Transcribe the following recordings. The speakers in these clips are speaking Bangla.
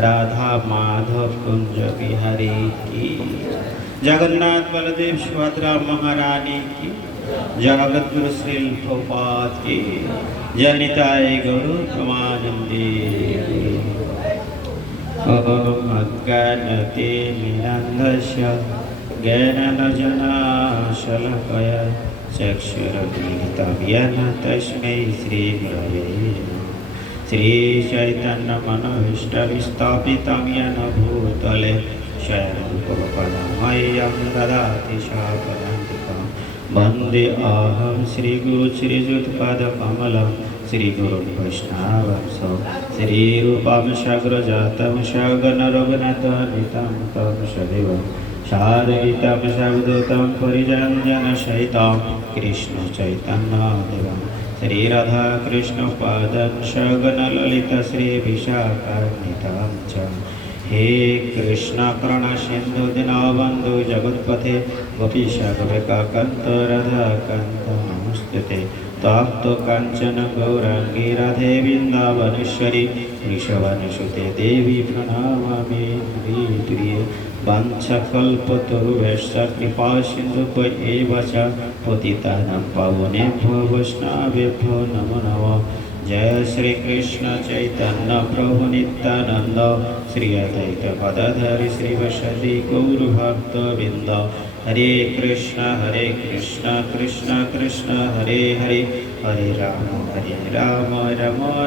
राधा माधव कुंज बिहारी की, जगन्नाथ बलदेव सुभद्रा महारानी की, जगत गुरु श्री प्रभुपाद की, जय निताय गौर प्रमानंदे। ओम अज्ञानतिमिरान्धस्य ज्ञानाञ्जनशलाकया चक्षुरुन्मीलितं येन तस्मै श्रीगुरवे नमः। श्रीचैतन्यमनोभीष्टं स्थापितं येन भूतले स्वयं मह्यं ददाति स्वापदान्तिकं। वन्दे अहं श्रीगुरु श्रीयुतपादकमलं श्रीगुरुं वैष्णवंशं श्रीरूपं सग्रजातं सगणरघुनाथान्वितं तं सदेवं सादयितं सद्गुतं परिजनसहितं कृष्णचैतन्यदेवं श्रीराधा कृष्णपादं सगणललिता श्रीविशाखान्वितं च। हे कृष्ण करुणा सिन्धु दीनबन्धु जगत्पते गोपीश गोपिकान्त राधाकान्त नमोस्तुते। तप्त काञ्चन गौराङ्गी राधे वृन्दावनेश्वरी वृषभानुसुते देवी प्रणमामि प्रिये। वाञ्छाकल्पतरुभ्यश्च कृपा सिन्धुभ्येव च पतितानां पावनेभ्यो वैष्णवेभ्यो नमो नमः। जय श्री कृष्ण चैतन्य प्रभु नित्यानंद श्री अद्वैत गदाधर श्रीवासदि गौरभक्तवृंद। हरे कृष्ण कृष्ण कृष्ण हरे हरे, हरे राम राम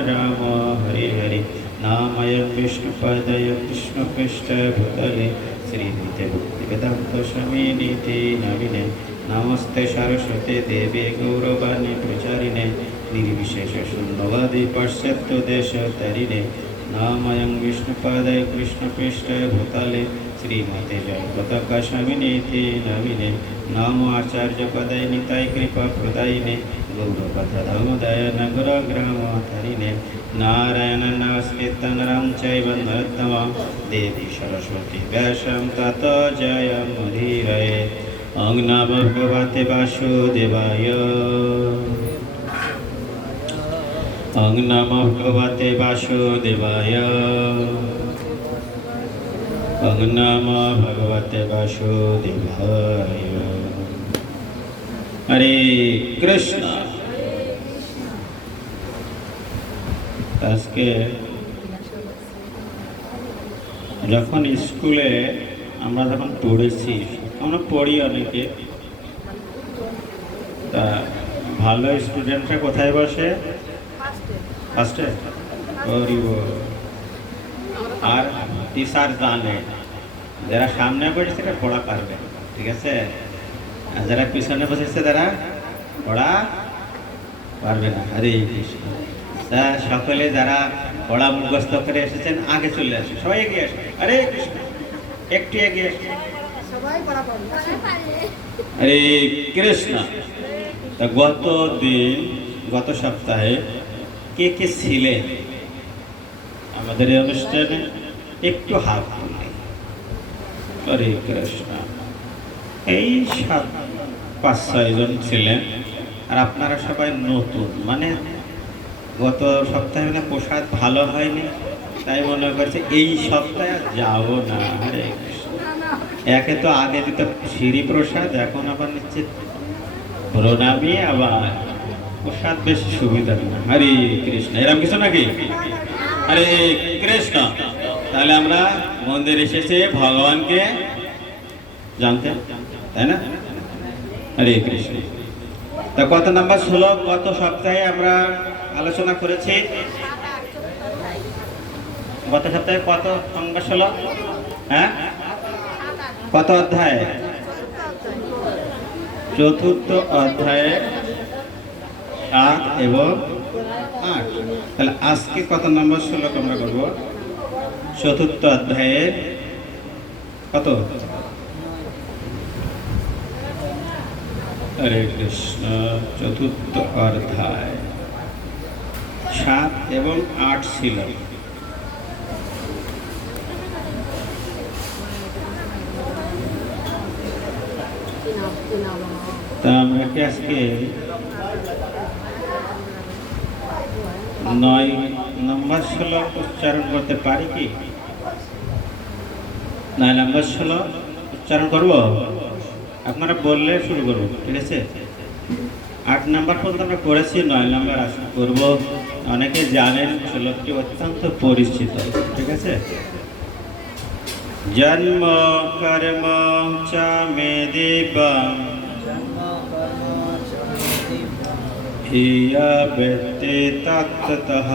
राम हरे हरे। नामयं विष्णुपदय कृष्णपृष्ठभूतले श्रीनिधे भक्तिवेदान्त स्वामिनिधे नमिने। नमस्ते सरस्वती देवे गौरवाणी प्रचारिणे निर्विशेष शून्यवादी पाश्चात्य देशतारिणे। नामयं विष्णुपदय कृष्णपृष्ठभूतले श्रीमते जयपताका स्वामिनिधे नमिने। नामो आचार्यपदय निताय कृपा प्रदायिने गौरपथ दामोदय नगरग्रामधरिणे। नारायण नमस्कृत्य नरं चैव नरोत्तमं देवी सरस्वती व्यासं ततो जयमुदीरये। ओं नमो भगवते वासुदेवाय, ओं नमो भगवते वासुदेवाय, ओं नमो भगवते वासुदेवाय। हरे कृष्ण। আজকে যখন স্কুলে আমরা যখন পড়েছি, আমরা পড়ি অনেকে, তা ভালো স্টুডেন্টরা কোথায় বসে? ফার্স্টে। আর টিচার জানে যারা সামনে বসেছে তারা পড়া পারবে, ঠিক আছে, আর যারা পিছনে বসেছে তারা পড়া পারবে না। হরে কৃষ্ণ। তা সকলে যারা পড়া মুখস্থ করে এসেছেন আগে চলে আসে, সবাই এগিয়ে আসে। হরে কৃষ্ণ। একটু এগিয়ে আসে। হরে কৃষ্ণ। তা গত সপ্তাহে কে কে ছিলেন আমাদের এই অনুষ্ঠানে? একটু হাত তুলে। হরে কৃষ্ণ। এই 5-6 জন ছিলেন। আর আপনারা সবাই নতুন, মানে গত সপ্তাহে মানে প্রসাদ ভালো হয়নি, তাই মনে করছে এই সপ্তাহে যাব না। হরে কৃষ্ণ। একে তো আগে দিত শ্রী প্রসাদ, এখন আবার নিচ্ছে প্রণামী, আবার প্রসাদ বেশি সুবিধা না। হরে কৃষ্ণ। এরকম কিছু নাকি? হরে কৃষ্ণ। তাহলে আমরা মন্দিরে এসেছে ভগবানকে জানতে, তাই না? হরে কৃষ্ণ। তা কত নাম্বার শ্লোক গত সপ্তাহে আমরা আলোচনা করেছি? গত সপ্তাহে কত নাম্বার শ্লোক? হ্যাঁ, কত অধ্যায়? চতুর্থ অধ্যায়ে 7 এবং 8। তাহলে আজকে কত নম্বর শ্লোক আমরা করব? চতুর্থ অধ্যায়ে কত? হরে কৃষ্ণ। চতুর্থ অধ্যায় 7 এবং 8 ছিল। তা আমরা কি আজকে 9 নম্বর শ্লোক উচ্চারণ করতে পারি কি? 9 নম্বর শ্লোক উচ্চারণ করব, আপনারা বললে শুরু করব, ঠিক আছে? 8 নম্বর পর্যন্ত আমরা করেছি, 9 নম্বর আশা করব অনেকে জানেন, শ্লোকটি অত্যন্ত পরিচিত, ঠিক আছে? জন্ম কর্ম চ মে দিব্যং হিয়া বেত্তে তত্ত্বতঃ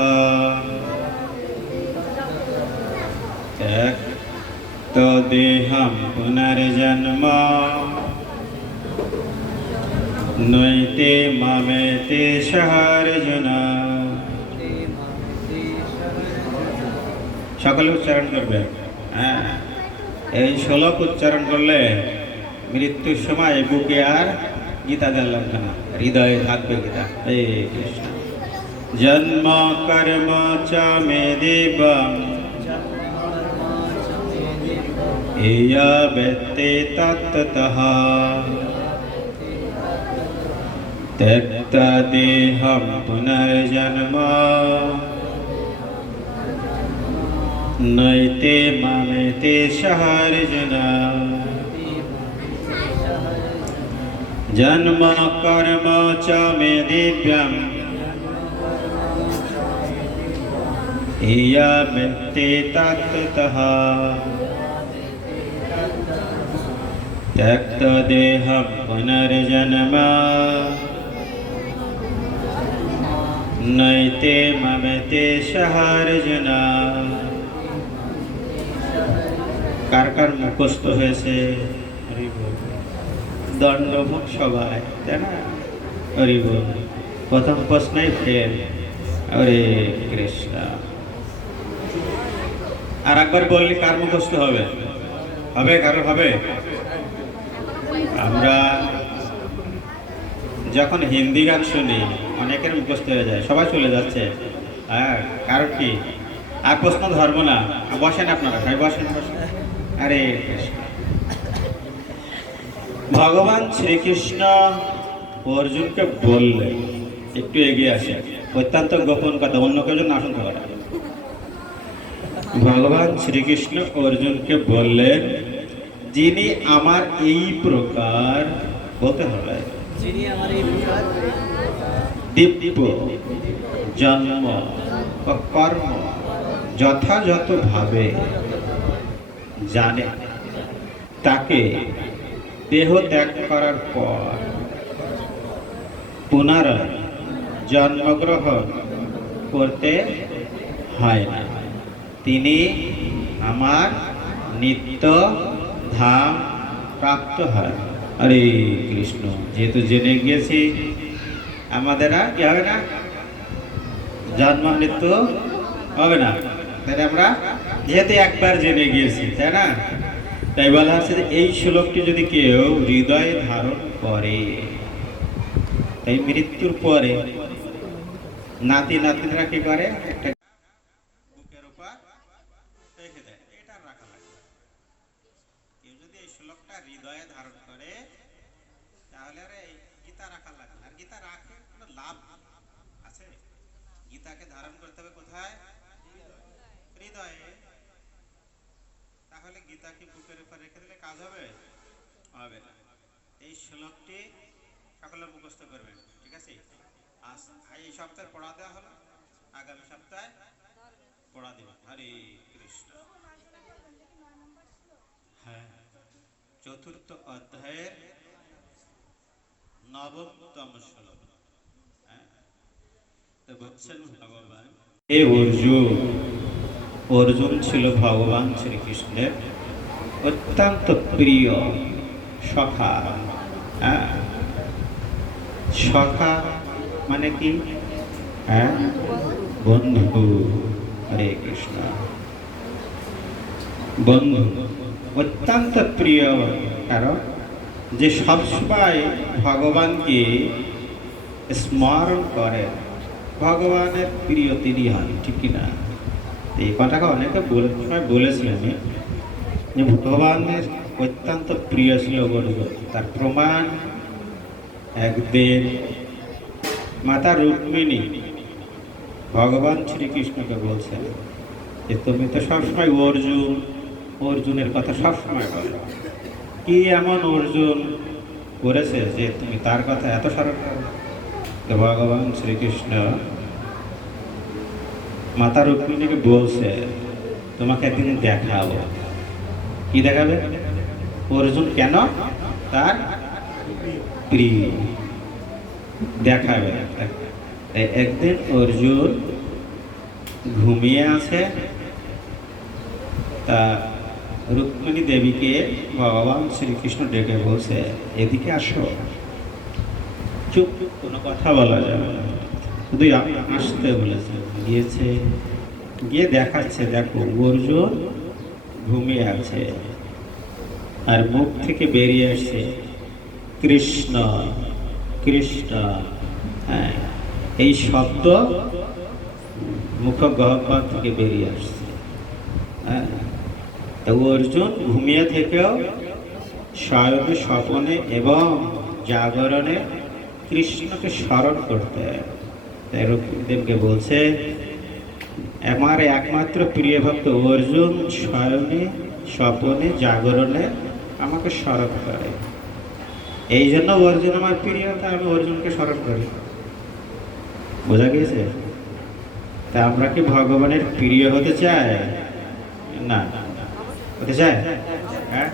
ত্যক্তো দেহং পুনর্জন্ম নৈতে মামেতে সহার্জুন। সকলে উচ্চারণ করবে। হ্যাঁ, এই শ্লোক উচ্চারণ করলে মৃত্যুর সময় বুকে আর গীতা দেওয়া লাগবে না, হৃদয়ে থাকবে গীতা। এই কৃষ্ণ। জন্ম কর্ম চ মে দিব্যং হিয়া বেত্তে তত্ত্বতঃ त्यक्त्वा देहं पुनर्जन्म नैते मामेते अर्जुन। जन्म कर्म च मे दिव्यं हिया बेत्ते तत्त्वतः त्यक्त्वा देहं पुनर्जन्म नैते ममेते अर्जुन। কার কার মুখস্থ হয়েছে? দণ্ডমুখ সবাই, তাই না? হরি বল। প্রথম প্রশ্নই ফেল। হরে কৃষ্ণ। আর একবার বললে কার মুখস্থ হবে? হবে কারো? হবে? আমরা যখন হিন্দি গান শুনি অনেকের মুখস্থ হয়ে যায়, সবাই চলে যাচ্ছে। হ্যাঁ, কারণ কি? আর প্রশ্ন ধরবো না, বসেন আপনারা, ভাই বসেন বসেন। আরে কৃষ্ণ। ভগবান শ্রীকৃষ্ণ অর্জুনকে বললেন, একটু এগিয়ে আসে, অত্যন্ত গোপন কথা, অন্য কেউ যেন না শুনতে পারে। ভগবান শ্রীকৃষ্ণ অর্জুনকে বললেন, যিনি আমার এই প্রকার, বলতে হবে, দিব্য জন্ম বা কর্ম যথাযথভাবে জানে, তাকে দেহ ত্যাগ করার পর পুনরায় জন্মগ্রহণ করতে হয় না। তিনি আমার নিত্য ধাম প্রাপ্ত হয়। হরে কৃষ্ণ। যেহেতু জেনে গিয়েছি, আমাদের আর কি হবে না? জন্ম মৃত্যু হবে না। তাই আমরা যেহেতু একবার জেনে গিয়েছি, তাই না? তাই বলা হচ্ছে যে এই শ্লোকটি যদি কেউ হৃদয়ে ধারণ করে, তাই মৃত্যুর পরে নাতি নাতিরা কি করে? একটা বুকের উপর রেখে দেয়, এটা রাখা লাগে। কেউ যদি এই শ্লোকটা হৃদয়ে ধারণ করে, তাহলে আর এই গীতা রাখা লাগে না। আর গীতা রাখে কোনো লাভ আছে? গীতাকে ধারণ করতে হবে কোথায়? হৃদয়ে। তাহলে গীতাকে বুকের উপর রেখে দিলে কাজ হবে? হবে না। এই শ্লোকটি সকলে মুখস্থ করবেন, ঠিক আছে? আজ এই সপ্তাহে পড়া দেওয়া হলো, আগামী সপ্তাহে পড়া দেবেন। হরে কৃষ্ণ। হ্যাঁ, চতুর্থ অধ্যায়ের নবমতম শ্লোক। তো বলছেন ভগবান, হে অর্জুন, অর্জুন ছিল ভগবান শ্রীকৃষ্ণের অত্যন্ত প্রিয় সখা। সখা মানে কি? হ্যাঁ, বন্ধু। হরে কৃষ্ণ। বন্ধু অত্যন্ত প্রিয়, কারণ যে সবসময় ভগবানকে স্মরণ করে, ভগবানের প্রিয় তিনি হন, ঠিক কিনা? এই কথাটা অনেকে বলেছি আমি, যে ভগবানের অত্যন্ত প্রিয় ছিল অর্জুন। তার প্রমাণ একদিন মাতা রুক্মিণী ভগবান শ্রীকৃষ্ণকে বলছেন যে তুমি তো সবসময় অর্জুন অর্জুনের কথা সবসময় বলে। কি এমন অর্জুন করেছে যে তুমি তার কথা এত স্মরণ করো? তো ভগবান শ্রীকৃষ্ণ মাতা রুক্মিণীকে বলছে, তোমাকে একদিন দেখাবো। কি দেখাবে? অর্জুন কেন তার প্রিয় দেখাবে। একদিন অর্জুন ঘুমিয়ে আছে, তা রুক্মিণী দেবীকে ভগবান শ্রীকৃষ্ণ ডেকে বলছে, এদিকে আসো। চুপ, কোনো কথা বলা যাবে না, শুধু আসতে বলেছে। গিয়েছে, গিয়ে দেখাচ্ছে, দেখো অর্জুন ঘুমিয়ে আছে, আর মুখ থেকে বেরিয়ে আসছে কৃষ্ণ কৃষ্ণ। হ্যাঁ, এই শব্দ মুখ গহ্বর থেকে বেরিয়ে আসছে। হ্যাঁ, তো অর্জুন ঘুমিয়ে থেকেও শয়নে স্বপনে এবং জাগরণে কৃষ্ণকে স্মরণ করতে, তাই রুক্মিণীদেবকে বলছে, আমার একমাত্র প্রিয় ভক্ত অর্জুন শয়নে স্বপনে জাগরণে আমাকে স্মরণ করে। এই জন্য অর্জুন আমার প্রিয়, তাই আমি অর্জুনকে স্মরণ করি। বোঝা গিয়েছে? তা আমরা কি ভগবানের প্রিয় হতে চাই? না, হতে চাই? হ্যাঁ,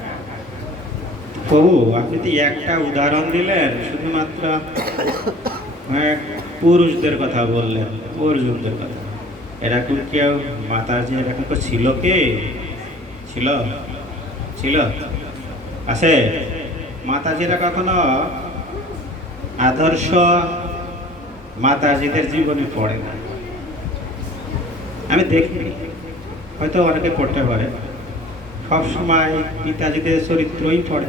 প্রভু আপনি তো একটা উদাহরণ দিলেন, শুধুমাত্র পুরুষদের কথা বললেন, অর্জুনদের কথা। এরকম কেউ মাতাজি এরকম কেউ ছিল? কে ছিল? ছিল? আছে? মাতাজিরা কখনো আদর্শ মাতাজিদের জীবনে পড়ে না, আমি দেখিনি, হয়তো অনেকে পড়তে পারে। সবসময় পিতাজিদের চরিত্রই পড়ে,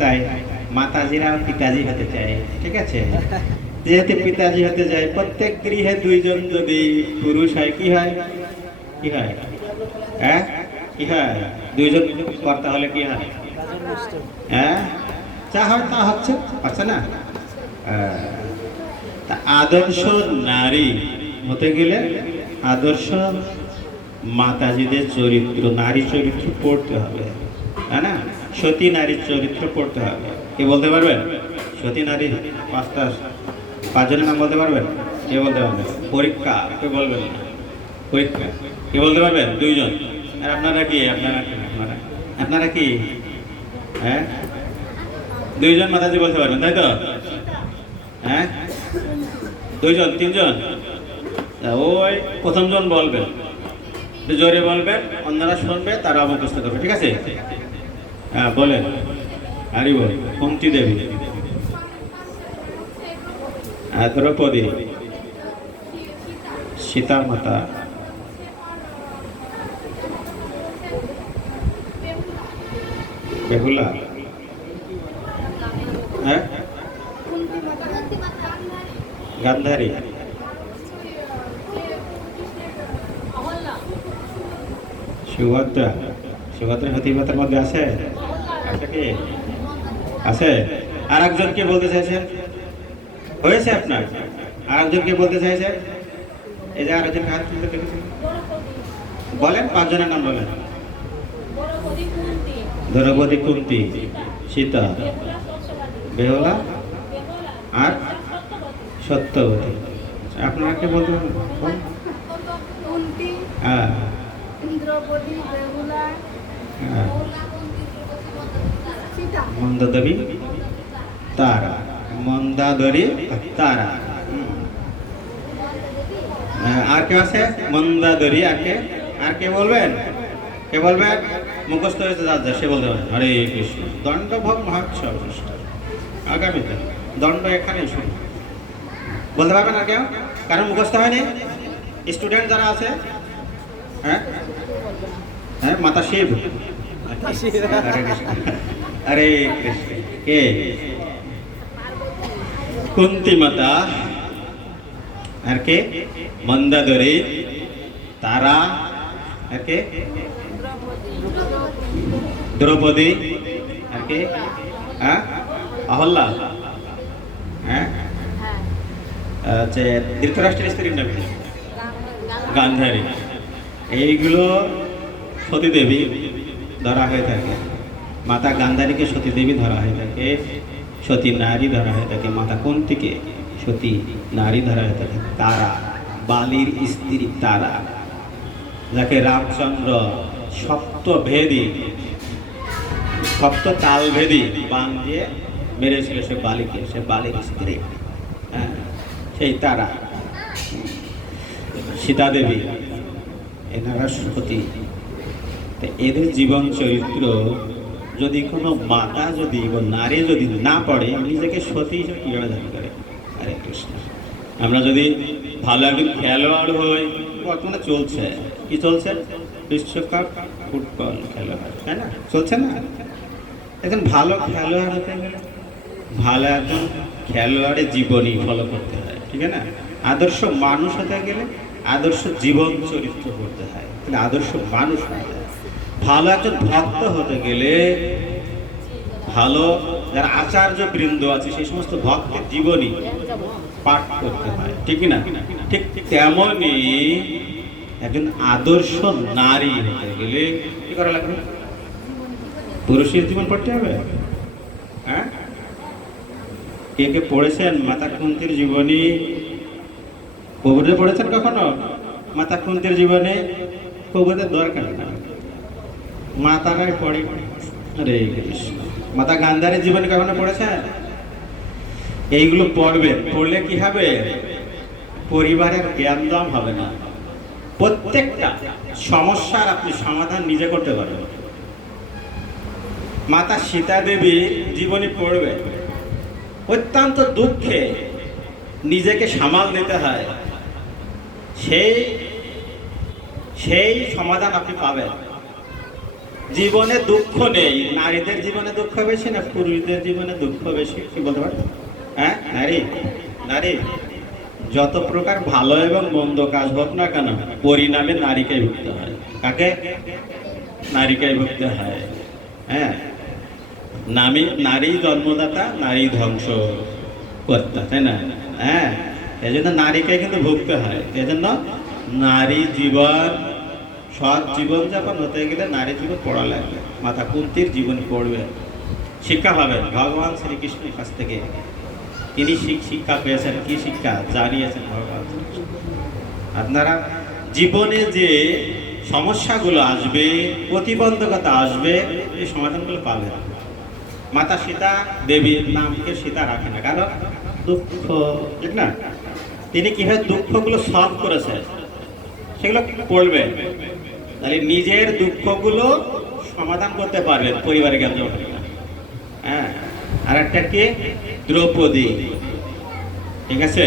তাই মাতাজিরা পিতাজি হতে চায়। ঠিক আছে, যেহেতু পিতাজি হতে যায়, প্রত্যেক গৃহে দুইজন যদি পুরুষ হয়, কি হয়? কি হয়? হ্যাঁ, কি হয়? দুইজন কর্তা হলে কি হয়? হ্যাঁ, যা হয় তা হচ্ছে, হচ্ছে না? আদর্শ নারী হতে গেলে আদর্শ মাতাজিদের চরিত্র, নারী চরিত্র পড়তে হবে, তাই না? সতী নারীর চরিত্র পড়তে হবে। কে বলতে পারবেন? সতী নারী পাঁচজনের নাম বলতে পারবেন? কে বলতে পারবেন? পরীক্ষা, কে বলবেন? পরীক্ষা, কে বলতে পারবেন? দুইজন। আর আপনারা কি? আপনারা কি? হ্যাঁ, দুইজন মাতাজি বলতে পারবেন, তাই তো? হ্যাঁ, দুইজন, তিনজন। ওই প্রথমজন বলবেন, জোরে বলবেন, অন্যরা শুনবে, তারা মুখস্থ করবে। ঠিক আছে? হ্যাঁ, বলেন। আরে বল। কুন্তী দেবী, দ্রৌপদী, সীতা মাতা, বেহুলা, হ্যাঁ, গান্ধারী, সুভদ্রা। সুভদ্রা সতীমাতার মধ্যে আছে? আছে কি? আছে? আর একজনকে বলতে চাইছেন? হয়েছে আপনার? আর একজনকে বলতে চাইছেন? এই যে আরেকজন হাত তুলতে দেখেছেন, বলেন, পাঁচজনের নাম বলেন। দ্রৌপদী, কুন্তী, সীতা, বেহুলা আর সত্যবতী। আপনারা কে বলতে পারবেন? হ্যাঁ, মন্দাদেবী, তারা, মন্দাদরী, তারা। আর কে আছে? মন্দাদরী, আর কে? আর কে বলবেন? কে বলবেন? মুখস্থ হয়েছে যার যা, সে বলতে পারেন। হরে কৃষ্ণ। দণ্ডভোগ মহোৎসব আগামীতে, দণ্ড এখানেই শুরু। বলতে পারবেন আর কেউ? কারণ মুখস্থ হয়নি? স্টুডেন্ট যারা আছে, হ্যাঁ হ্যাঁ, মাতা শিব। হরে কৃষ্ণ। কে? কুন্তী মাতা, আর কে? মন্দাদরী, তারা, আর কে? দ্রৌপদী, আর কে? হ্যাঁ, অহল্যা। হ্যাঁ, আচ্ছা, ধৃতরাষ্ট্রের স্ত্রীর নাম কি? গান্ধারী। এইগুলো সতী দেবী, ধরা হয়ে থাকে, মাতা গান্ধারীকে সতী দেবী ধরা হয়ে থাকে, সতী নারী ধরা হয়ে থাকে, মাতা কুন্তীকে সতী নারী ধরা হয়ে থাকে। তারা, বালির স্ত্রী তারা, যাকে রামচন্দ্র সপ্তভেদী সপ্ত তালভেদী বান দিয়ে মেরেছিল, সে বালিকে, সে বালির স্ত্রী। হ্যাঁ, সেই তারা, সীতা দেবী, এনারা সতী। এদের জীবন চরিত্র যদি কোনো মাতা, যদি নারী যদি না পড়ে, নিজেকে সতী হিসেবে কীভাবে দাবি করে? হরে কৃষ্ণ। আমরা যদি ভালো একজন খেলোয়াড় হই, বর্তমানে চলছে কি চলছে, বিশ্বকাপ ফুটবল খেলোয়াড়, তাই না? চলছে না? একজন ভালো খেলোয়াড় হতে গেলে ভালো একজন খেলোয়াড়ের জীবনী ফলো করতে হয়, ঠিক আছে না? আদর্শ মানুষ হতে গেলে আদর্শ জীবন চরিত্র করতে হয়, তাহলে আদর্শ মানুষ হতে হয়। ভালো একজন ভক্ত হতে গেলে ভালো যারা আচার্য বৃন্দ আছে সেই সমস্ত ভক্তের জীবনী পাঠ করতে হয়, ঠিক না? ঠিক তেমনি একজন আদর্শ নারী হতে গেলে কি করা লাগবে? পুরুষের জীবন পড়তে হবে। হ্যাঁ, কে কে পড়েছেন মাতা কুন্তীর জীবনী? কবিতে পড়েছেন কখনো মাতা কুন্তীর জীবনে? কবিদের দরকার না, মাতারাই পড়ে। হরে কৃষ্ণ। মাতা গান্ধারীর জীবনী কখনো পড়েছেন? এইগুলো পড়বেন, পড়লে কি হবে? পরিবারের জ্ঞান দাম হবে না, প্রত্যেকটা সমস্যার আপনি সমাধান নিজে করতে পারবেন। মাতা সীতা দেবী জীবনী পড়বে, অত্যন্ত দুঃখে নিজেকে সামাল দিতে হয়, সেই সমাধান আপনি পাবেন। জীবনে দুঃখ নেই, নারীদের জীবনে দুঃখ বেশি না পুরুষদের জীবনে দুঃখ বেশি? কি বলতে পারেন? হ্যাঁ, নারী যত প্রকার ভালো এবং মন্দ কাজ হোক না কেন, পরিণামে নারীকেই ভুগতে হয়। কাকে? নারীকেই ভুগতে হয়। হ্যাঁ, নারী জন্মদাতা, নারী ধ্বংস কর্তা, তাই না? হ্যাঁ, এই জন্য নারীকে কিন্তু ভুগতে হয়। এই জন্য নারী জীবন, সৎ জীবনযাপন হতে গেলে নারী জীবন পড়া লাগবে। মাতা কুন্তীর জীবন পড়বে, শিক্ষা পাবেন ভগবান শ্রীকৃষ্ণের কাছ থেকে। তিনি শিক্ষা পেয়েছেন, কি শিক্ষা জানিয়েছেন ভগবান। আপনারা জীবনে যে সমস্যাগুলো আসবে, প্রতিবন্ধকতা আসবে, এই সমাধানগুলো পাবেন। মাতা সীতা দেবীর নামকে সীতা রাখে না, কারণ দুঃখ, ঠিক না? তিনি কিভাবে দুঃখগুলো সলভ করেছেন সেগুলো পড়বেন, তাহলে নিজের দুঃখগুলো সমাধান করতে পারবেন পরিবারে জ্ঞান। হ্যাঁ, আর একটা কি? দ্রৌপদী, ঠিক আছে?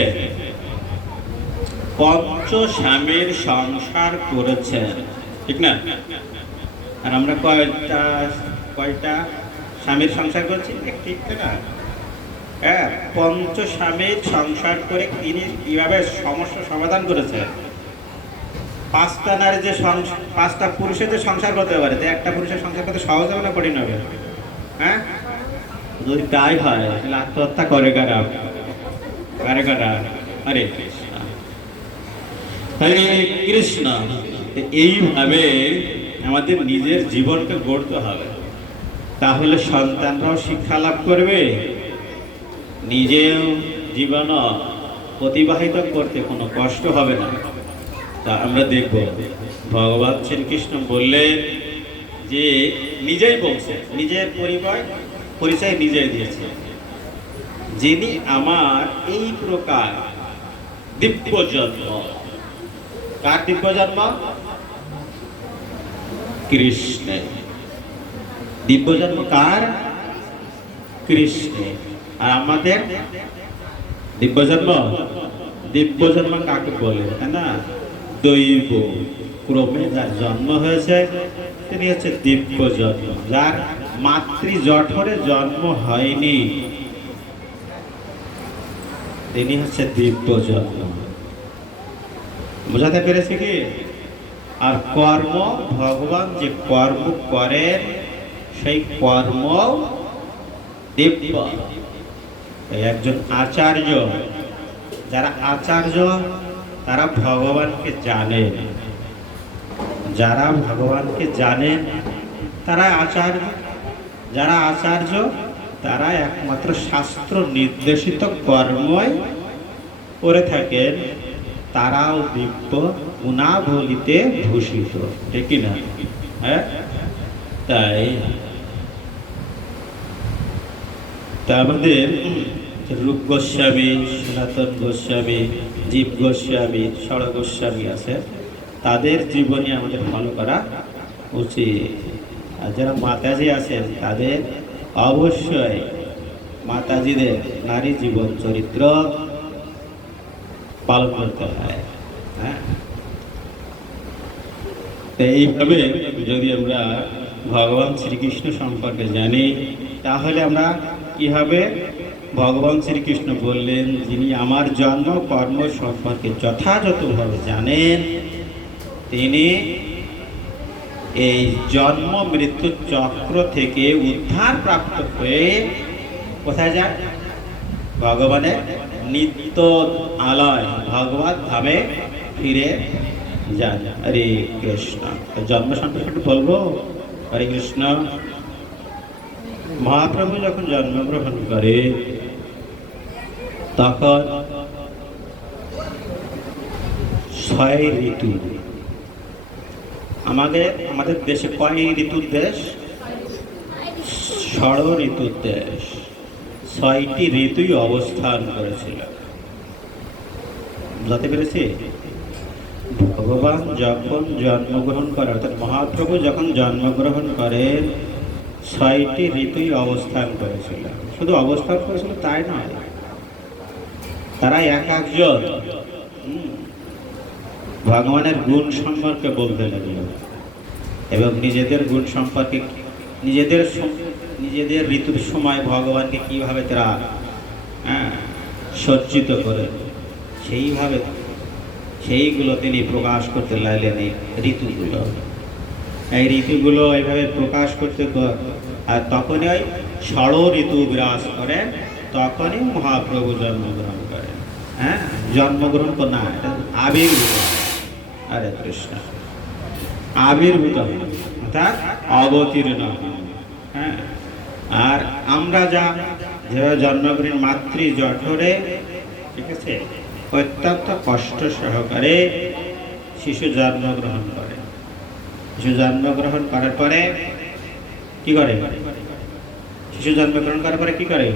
পঞ্চ স্বামীর সংসার করেছেন, ঠিক না? আর আমরা কয়টা স্বামীর সংসার করছি? ঠিক না? হ্যাঁ, পঞ্চ স্বামীর সংসার করে তিনি কিভাবে সমস্যা সমাধান করেছেন। পাঁচটা নারী যে পাঁচটা পুরুষের যে সংসার করতে পারে, একটা পুরুষের সংসার করতে সহজ হবে না কঠিন হবে? হ্যাঁ, যদি তাই হয় তাহলে আত্মহত্যা করে কারা? হরে কৃষ্ণ, হরে কৃষ্ণ। এইভাবে আমাদের নিজের জীবনকে গড়তে হবে, তাহলে সন্তানরাও শিক্ষা লাভ করবে, নিজেও জীবন অতিবাহিত করতে কোনো কষ্ট হবে না। তা আমরা দেখব ভগবান শ্রীকৃষ্ণ বললেন যে, নিজেই বলছে, নিজের পরিচয় নিজেই দিয়েছে, যিনি আমার এই প্রকার দিব্য জন্ম। কার দিব্য জন্ম? কৃষ্ণের দিব্য জন্ম। কার? কৃষ্ণের। আর আমাদের দিব্য জন্ম কাকে বলে? তাই না? দৈব ক্রমে যার জন্ম হয়েছে তিনি হচ্ছে দিব্য জন্ম। যার মাতৃ জঠরে জন্ম হয়নি তিনি হচ্ছে দিব্য জন্ম। বোঝাতে পেরেছি কি? আর কর্ম, ভগবান যে কর্ম করেন সেই কর্ম দিব্য। একজন আচার্য, যারা আচার্য তারা ভগবানকে জানেন, যারা ভগবানকে জানেন তারা আচার্য। যারা আচার্য তারা একমাত্র শাস্ত্র নির্দেশিত কর্মই করে থাকেন, তারাও দিব্য গুণাবলিতে ভূষিত, ঠিক না? হ্যাঁ, তাই আমাদের রূপ গোস্বামী, সনাতন গোস্বামী, জীব গোস্বামী, সর গোস্বামী আছে, তাদের জীবনী আমাদের ফলো করা উচিত। আর যারা মাতাজি আছেন তাদের অবশ্যই মাতাজিদের নারী জীবন চরিত্র পালন করতে হয়। হ্যাঁ, তো এইভাবে যদি আমরা ভগবান শ্রীকৃষ্ণ সম্পর্কে জানি, তাহলে আমরা কিভাবে ভগবান শ্রীকৃষ্ণ বললেন, যিনি আমার জন্ম কর্ম সম্পর্কে যথাযথভাবে জানেন, তিনি এই জন্ম মৃত্যুর চক্র থেকে উদ্ধার প্রাপ্ত হয়ে কোথায় যান? ভগবানের নিত্য আলয় ভগবত ধামে ফিরে যান। হরে কৃষ্ণ। জন্ম সম্পর্কে একটু বলবো। হরে কৃষ্ণ। মহাপ্রভু যখন জন্মগ্রহণ করে তখন 6 ঋতু। আমাদের দেশে কয় ঋতুর দেশ? 6 ঋতুর দেশ। 6টি ঋতুই অবস্থান করেছিল। বুঝতে পেরেছি? ভগবান যখন জন্মগ্রহণ করে, অর্থাৎ মহাপ্রভু যখন জন্মগ্রহণ করেন, 6টি ঋতুই অবস্থান করেছিল। শুধু অবস্থান করেছিল তাই নয়, তারা এক একজন ভগবানের গুণ সম্পর্কে বলতে লাগলো এবং নিজেদের গুণ সম্পর্কে, নিজেদের ঋতুর সময় ভগবানকে কিভাবে তারা সজ্জিত করে, সেইগুলো তিনি প্রকাশ করতে লাগলেন। এই ঋতুগুলো এইভাবে প্রকাশ করতে, আর তখনই ওই 6 ঋতু বিরাজ করেন, তখনই মহাপ্রভু জন্মগ্রহণ করেন। হ্যাঁ, জন্মগ্রহণ তো না, এটা আবির্ভূত। হরে কৃষ্ণ। আবির্ভূত অর্থাৎ অবতীর্ণ। হ্যাঁ, আর আমরা যেভাবে জন্মগ্রহণ মাতৃ জঠরে, ঠিক আছে, অত্যন্ত কষ্ট সহকারে শিশু জন্মগ্রহণ করে। শিশু জন্মগ্রহণ করার পরে কি করে? শিশু জন্মগ্রহণ করার পরে কি করে?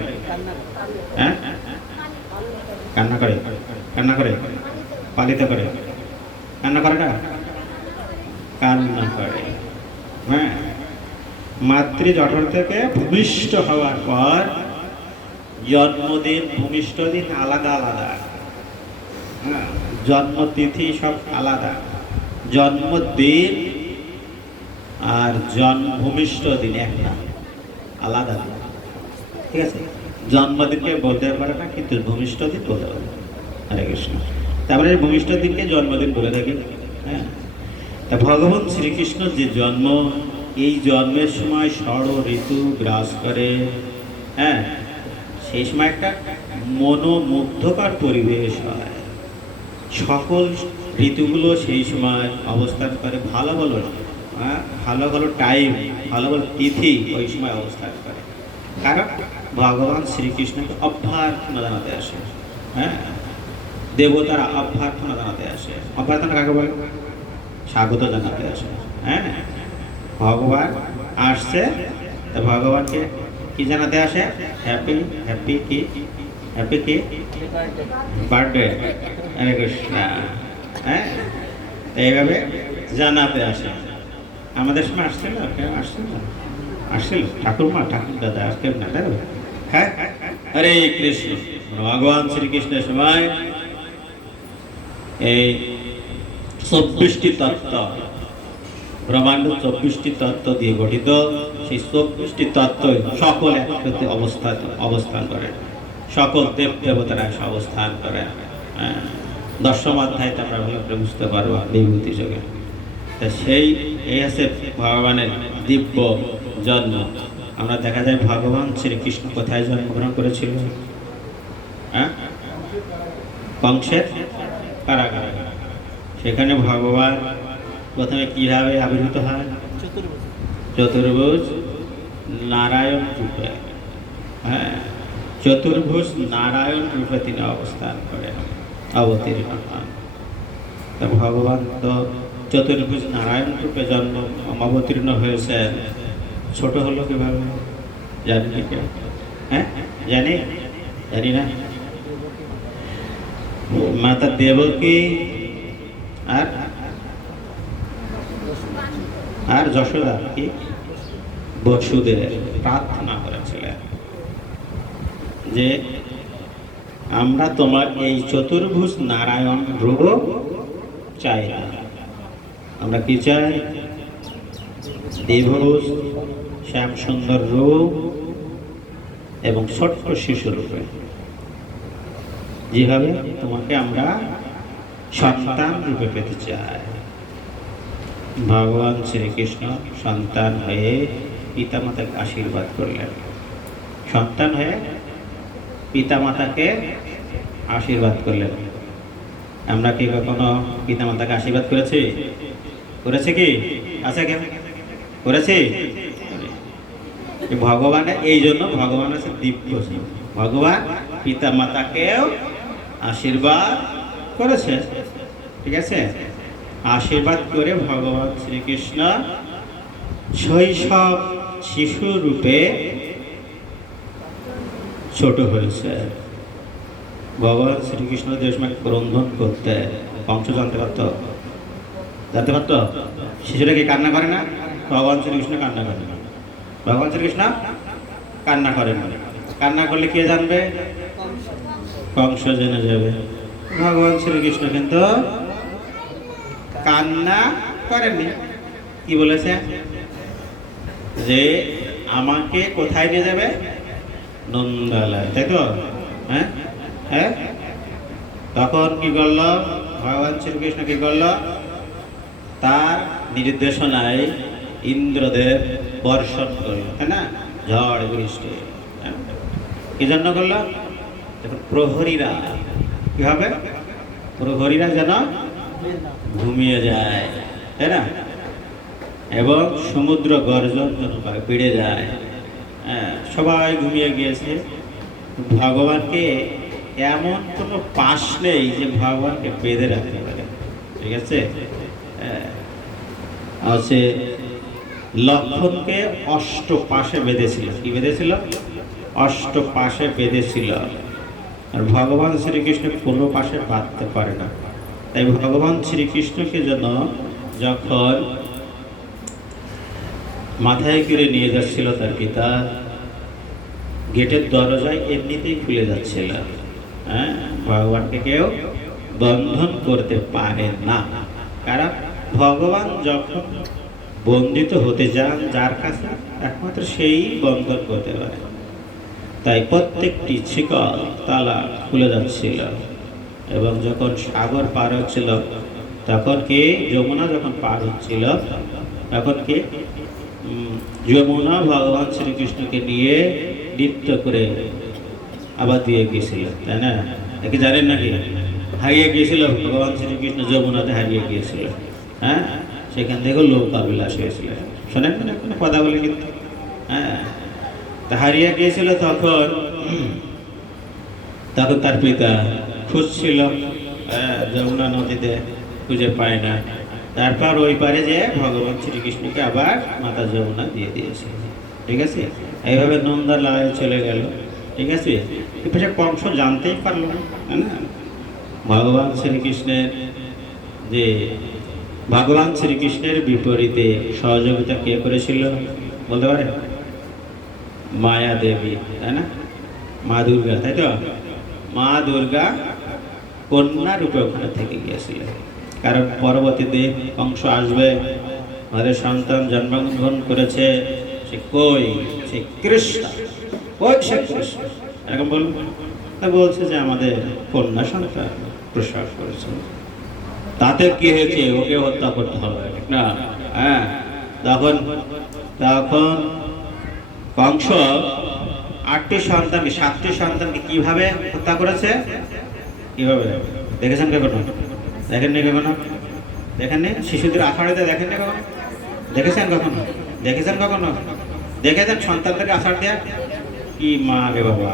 হ্যাঁ, কান্না করে। পালিত করে। কান্না করে না? কান্না করে। হ্যাঁ, মাতৃ জঠর থেকে ভূমিষ্ঠ হওয়ার পর জন্মদিন, ভূমিষ্ঠ দিন আলাদা আলাদা। হ্যাঁ, জন্মতিথি সব আলাদা। জন্মদিন আর ভূমিষ্ঠ দিন একটা আলাদা, ঠিক আছে? জন্মদিনকে বলতে পারে না, কিন্তু ভূমিষ্ঠ দিন বলতে পারে। হরে কৃষ্ণ। তারপরে ভূমিষ্ঠ দিনকে জন্মদিন বলে থাকি। হ্যাঁ, তা ভগবান শ্রীকৃষ্ণ যে জন্ম, এই জন্মের সময় 6 ঋতু বিরাজ করে। হ্যাঁ, সেই সময় একটা মনোমুগ্ধকর পরিবেশ হয়। সকল ঋতুগুলো সেই সময় অবস্থান করে। ভালো ভালো টাইম, ভালো তিথি ওই সময় অবস্থান করে। কারণ ভগবান শ্রীকৃষ্ণকে অভ্যর্থনা জানাতে আসে। হ্যাঁ, দেবতারা অভ্যর্থনা জানাতে আসে। অভ্যর্থনা কাকে বলে? স্বাগত জানাতে আসে। হ্যাঁ, ভগবান আসছে, ভগবানকে কি জানাতে আসে? Happy birthday. হরে কৃষ্ণ। হ্যাঁ, এইভাবে জানাতে আসে। আমাদের সময় আসছিল না? আসছিল ঠাকুর দাদা আসতেন না? হ্যাঁ, হরে কৃষ্ণ। ভগবান শ্রীকৃষ্ণের সময় এই 24টি তত্ত্ব, ব্রহ্মাণ্ড 24টি তত্ত্ব দিয়ে গঠিত। সেই 24টি তত্ত্ব সকল একসাথে অবস্থান করে। সকল দেব দেবতারা অবস্থান করে। দশম অধ্যায়তে আমরা ভালো বুঝতে পারবো বিভূতি যোগে। তা এই আছে ভগবানের দিব্য জন্ম। আমরা দেখা যায় ভগবান শ্রীকৃষ্ণ কোথায় জন্মগ্রহণ করেছিল? হ্যাঁ, কংসের কারাগারে। সেখানে ভগবান প্রথমে কিভাবে আবির্ভূত হয়? চতুর্ভুজ নারায়ণ রূপে, হ্যাঁ, চতুর্ভুজ নারায়ণ রূপে তিনি অবস্থান করেন, অবতীর্ণ হন। তা ভগবান তো চতুর্ভুজ নারায়ণ রূপে জন্ম অবতীর্ণ হয়েছেন, ছোট হলো কিভাবে জানি না কেউ? হ্যাঁ, জানি না। মাতা দেবকী আর যশোদা কি বসুদেব প্রার্থনা করেছিলেন যে আমরা তোমার এই চতুর্ভুজ নারায়ণ রূপ চাই না, আমরা কি চাই? দ্বিভুজ শ্যাম সুন্দর রূপ এবং ছোট্ট শিশু রূপে, যেভাবে তোমাকে আমরা সন্তান রূপে পেতে চাই। ভগবান শ্রীকৃষ্ণ সন্তান হয়ে পিতামাতাকে আশীর্বাদ করলেন, সন্তান হয়ে পিতামাতাকে আশীর্বাদ করলেন। আমরা কি কখনো পিতামাতাকে আশীর্বাদ করেছি? করেছে কি? আছে কেন? করেছি? ভগবান এই জন্য ভগবান আছে দিব্য, ভগবান পিতামাতাকেও আশীর্বাদ করেছে, ঠিক আছে? আশীর্বাদ করে ভগবান শ্রীকৃষ্ণ শৈশব শিশু রূপে ছোট হয়েছে। ভগবান শ্রীকৃষ্ণ যে সময় ক্রন্দন করতে কংস জানতে পারত, শিশুরা কি কান্না করে না? ভগবান শ্রীকৃষ্ণ কান্না করে না, ভগবান শ্রীকৃষ্ণ কান্না করেন না। কান্না করলে কে জানবে? কংস জেনে যাবে। ভগবান শ্রীকৃষ্ণ কিন্তু কান্না করেননি। কি বলেছে? যে আমাকে কোথায় নিয়ে যাবে? নন্দালয়, তাই তো? হ্যাঁ হ্যাঁ। তখন কি করলো ভগবান শ্রীকৃষ্ণ? কি করলো? তার নির্দেশনায় ইন্দ্রদেব বর্ষণ করলো, তাই না? ঝড় বৃষ্টি। কি জন্য করলো? প্রহরীরা কি হবে? প্রহরীরা যেন ঘুমিয়ে যায়, তাই না? এবং সমুদ্র গর্জন যেন বেড়ে যায়। সবাই ঘুমিয়ে গিয়েছে। ভগবানকে এমন কোনো পাশ নেই যে ভগবানকে বেঁধে রাখতে পারে, ঠিক আছে? আছে লক্ষণকে অষ্টপাশে বেঁধেছিল। কি বেঁধেছিল? অষ্টপাশে বেঁধেছিল। আর ভগবান শ্রীকৃষ্ণ কোনো পাশে বাঁধতে পারে না। তাই ভগবান শ্রীকৃষ্ণকে যেন যখন মাথায় করে নিয়ে যাচ্ছিল তার পিতা, গেটের দরজায় এমনিতেই খুলে যাচ্ছিল। হ্যাঁ, ভগবানকে কেউ বন্ধন করতে পারে না, কারণ ভগবান যখন বন্দিত হতে যান যার কাছে, একমাত্র সেই বন্ধন করতে পারে। তাই প্রত্যেকটি শিকল তালা খুলে যাচ্ছিল। এবং যখন সাগর পার হচ্ছিল, তখন কি যমুনা যখন পার হচ্ছিল, তখন কি যমুনা ভগবান শ্রীকৃষ্ণকে নিয়ে নৃত্য করে আবার দিয়ে গিয়েছিল, তাই না? নাকি জানেন নাকি? হারিয়ে গিয়েছিল ভগবান শ্রীকৃষ্ণ, যমুনাতে হারিয়ে গিয়েছিল। হ্যাঁ, সেখান থেকে লোকাবিলাস হয়েছিল। শোনেন না কোনো কথা বলে কিন্তু? হ্যাঁ, তা হারিয়ে গিয়েছিল। তখন তার পিতা খুঁজছিল যমুনা নদীতে, খুঁজে পায় না। তারপর ওই পারে যে ভগবান শ্রীকৃষ্ণকে আবার মাতা যমুনা দিয়ে দিয়েছে, ঠিক আছে? এইভাবে নন্দালয়ে চলে গেল, ঠিক আছে? এরপরে কংস জানতেই পারলো না, ভগবান শ্রীকৃষ্ণের বিপরীতে সহযোগিতা কে করেছিল বলতে পারে? মায়া দেবী, তাই না? মা দুর্গা, তাই তো? মা দুর্গা কন্যা রূপে ওখানে থেকে গিয়েছিলেন। কারণ পরবর্তীতে কংস আসবে, আমাদের সন্তান জন্মগ্রহণ করেছে, সে কই? সে কৃষ্ণ, কই সে কৃষ্ণ? এরকম বলবে? তা বলছে যে আমাদের কন্যা সন্তান প্রসব করেছে, তাতে কি হয়েছে? ওকে হত্যা করতে হবে না? হ্যাঁ, তখন কংস 7টি সন্তানকে কিভাবে হত্যা করেছে? কিভাবে দেখেছেন কখনো? দেখেননি কখনো? দেখেননি? শিশুদের আষাঢ়িতে দেখেননি কখনো? দেখেছেন কখনো? দেখেছেন কখনো? দেখেছেন সন্তানদেরকে আছাড় দেয়া? কি মা রে বাবা,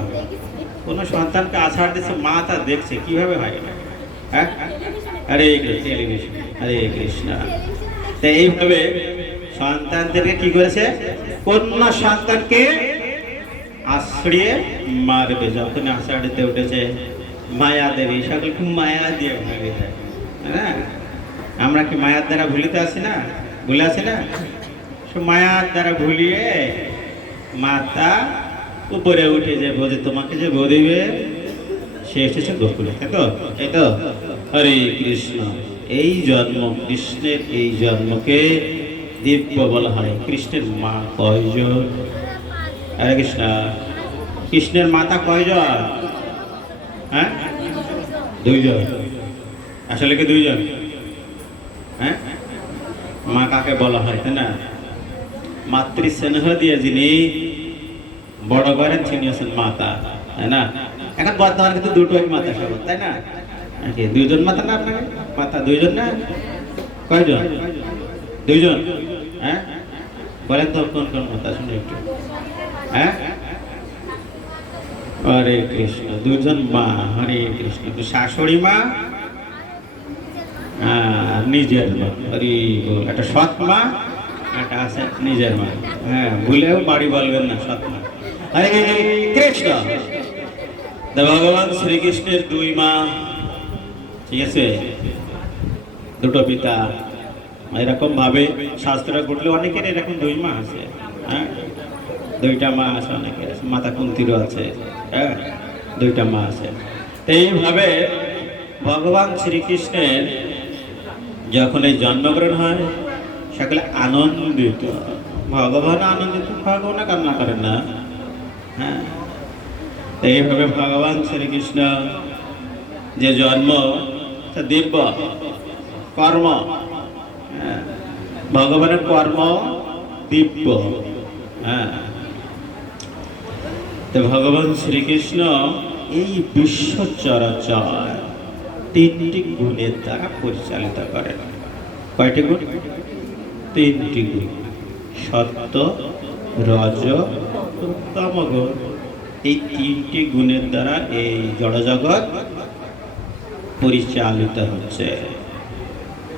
কোনো সন্তানকে আছাড় দিচ্ছে, মা তা দেখছে, কিভাবে হয় এটা? হ্যাঁ, আরে টেলিভিশন, হরে কৃষ্ণ। তো এইভাবে সন্তানদেরকে কি করেছে? কোন সন্তানকে আশ্রয়ে মারবে, যখন আষাঢ় দিতে উঠেছে মায়া দেবী, সকলকে মায়া দিয়ে ভুলে যায়। হ্যাঁ, আমরা কি মায়ার দ্বারা ভুলিতে আসি না? ভুলে আসি না? মায়ার দ্বারা ভুলিয়ে মাতা উপরে উঠে যে বোধে তোমাকে যে বোধিবে, সে এসেছে গোকুলে, তাই তো? এই তো, হরে কৃষ্ণ। এই জন্ম, কৃষ্ণের এই জন্মকে দিব্য বলা হয়। কৃষ্ণের মা কয়জন? হরে কৃষ্ণ। কৃষ্ণের মাতা কয়জন? হ্যাঁ, দুইজন। আসলে কি দুইজন? হ্যাঁ, মা কাকে বলা হয়, তাই না? মাতৃ স্নেহ দিয়ে যিনি বড় করেন তিনি হচ্ছেন মাতা, তাই না? এখন বর্তমানে কিন্তু দুটোই মাতা সব, তাই না? দুইজন মাতা না আপনাকে? মাতা দুইজন না? কয়জন? দুইজন। হ্যাঁ, বলেন তো কোন কোন মাতা, শুনে একটু। হ্যাঁ, হরে কৃষ্ণ, দুজন মা। হরে কৃষ্ণ। শাশুড়ি মা, নিজের মা। হরি বল। একটা সৎ মা, একটা আছে নিজের মা। হ্যাঁ, ভুলেও বাড়ি বলবেন না, সৎ মা। হরে কৃষ্ণ। ভগবান শ্রীকৃষ্ণের দুই মা, ঠিক আছে, দুটো পিতা। এরকম ভাবে শাস্ত্র ঘটলে অনেকের এরকম দুই মা আছে। হ্যাঁ, দুইটা মা আছে অনেকের, মাতা কুন্তিরও আছে। হ্যাঁ, দুইটা মা আছে। এইভাবে ভগবান শ্রীকৃষ্ণের যখন এই জন্মগ্রহণ হয়, সকলে আনন্দিত। ভগবান আনন্দিত, ভগবান কান্না করেন না। হ্যাঁ, এইভাবে ভগবান শ্রীকৃষ্ণ যে জন্ম, তা দিব্য কর্ম। হ্যাঁ, ভগবানের কর্ম দিব্য। হ্যাঁ, তো ভগবান শ্রীকৃষ্ণ এই বিশ্ব চরাচর তিনটি গুণের দ্বারা পরিচালিত করেন। কয়টি গুণ? তিনটি গুণ, সত্য, রজ, তম গুণ। এই তিনটি গুণের দ্বারা এই জড়জগৎ পরিচালিত হচ্ছে।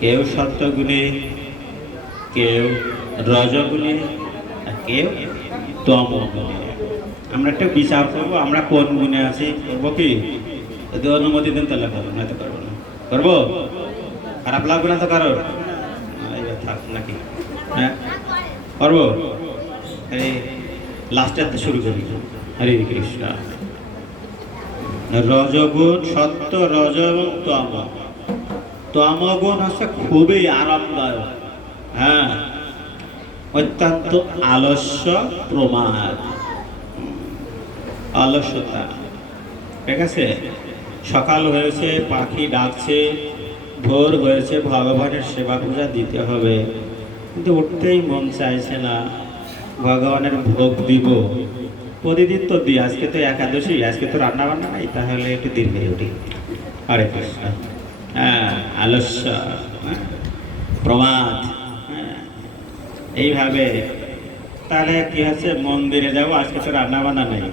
কেউ সত্য গুণে, কেউ রজগুণে, আর কেউ তম গুণে। আমরা একটু বিচার করবো আমরা কোন গুণে আছি। করবো কি? যদি অনুমতি দেন তাহলে করবো, না তো করবো না। করবো? খারাপ লাগবে না তো কারোর? থাক নাকি? হ্যাঁ, করবো। লাস্টের শুরু করি। হরে কৃষ্ণ। রজগুণ, সত্য, রজ এবং তম। তমগুণ হচ্ছে খুবই আরামদায়ক। হ্যাঁ, অত্যন্ত আলস্য, প্রমাদ, অলসতা। ঠিক আছে, সকাল হয়েছে, পাখি ডাকছে, ভোর হয়েছে, ভগবানের সেবা পূজা দিতে হবে, কিন্তু উঠতেই মন চাইছে না। ভগবানের ভোগ দিব, প্রতিদিন তো দিই, আজকে তো একাদশী, আজকে তো রান্না বান্না নাই, তাহলে একটু দীর্ঘ উঠি। হরে কৃষ্ণ। হ্যাঁ, আলস্য, প্রমাদ। হ্যাঁ, এইভাবে তাহলে কি হচ্ছে? মন্দিরে যাবো, আজকে তো রান্না বান্না নেই।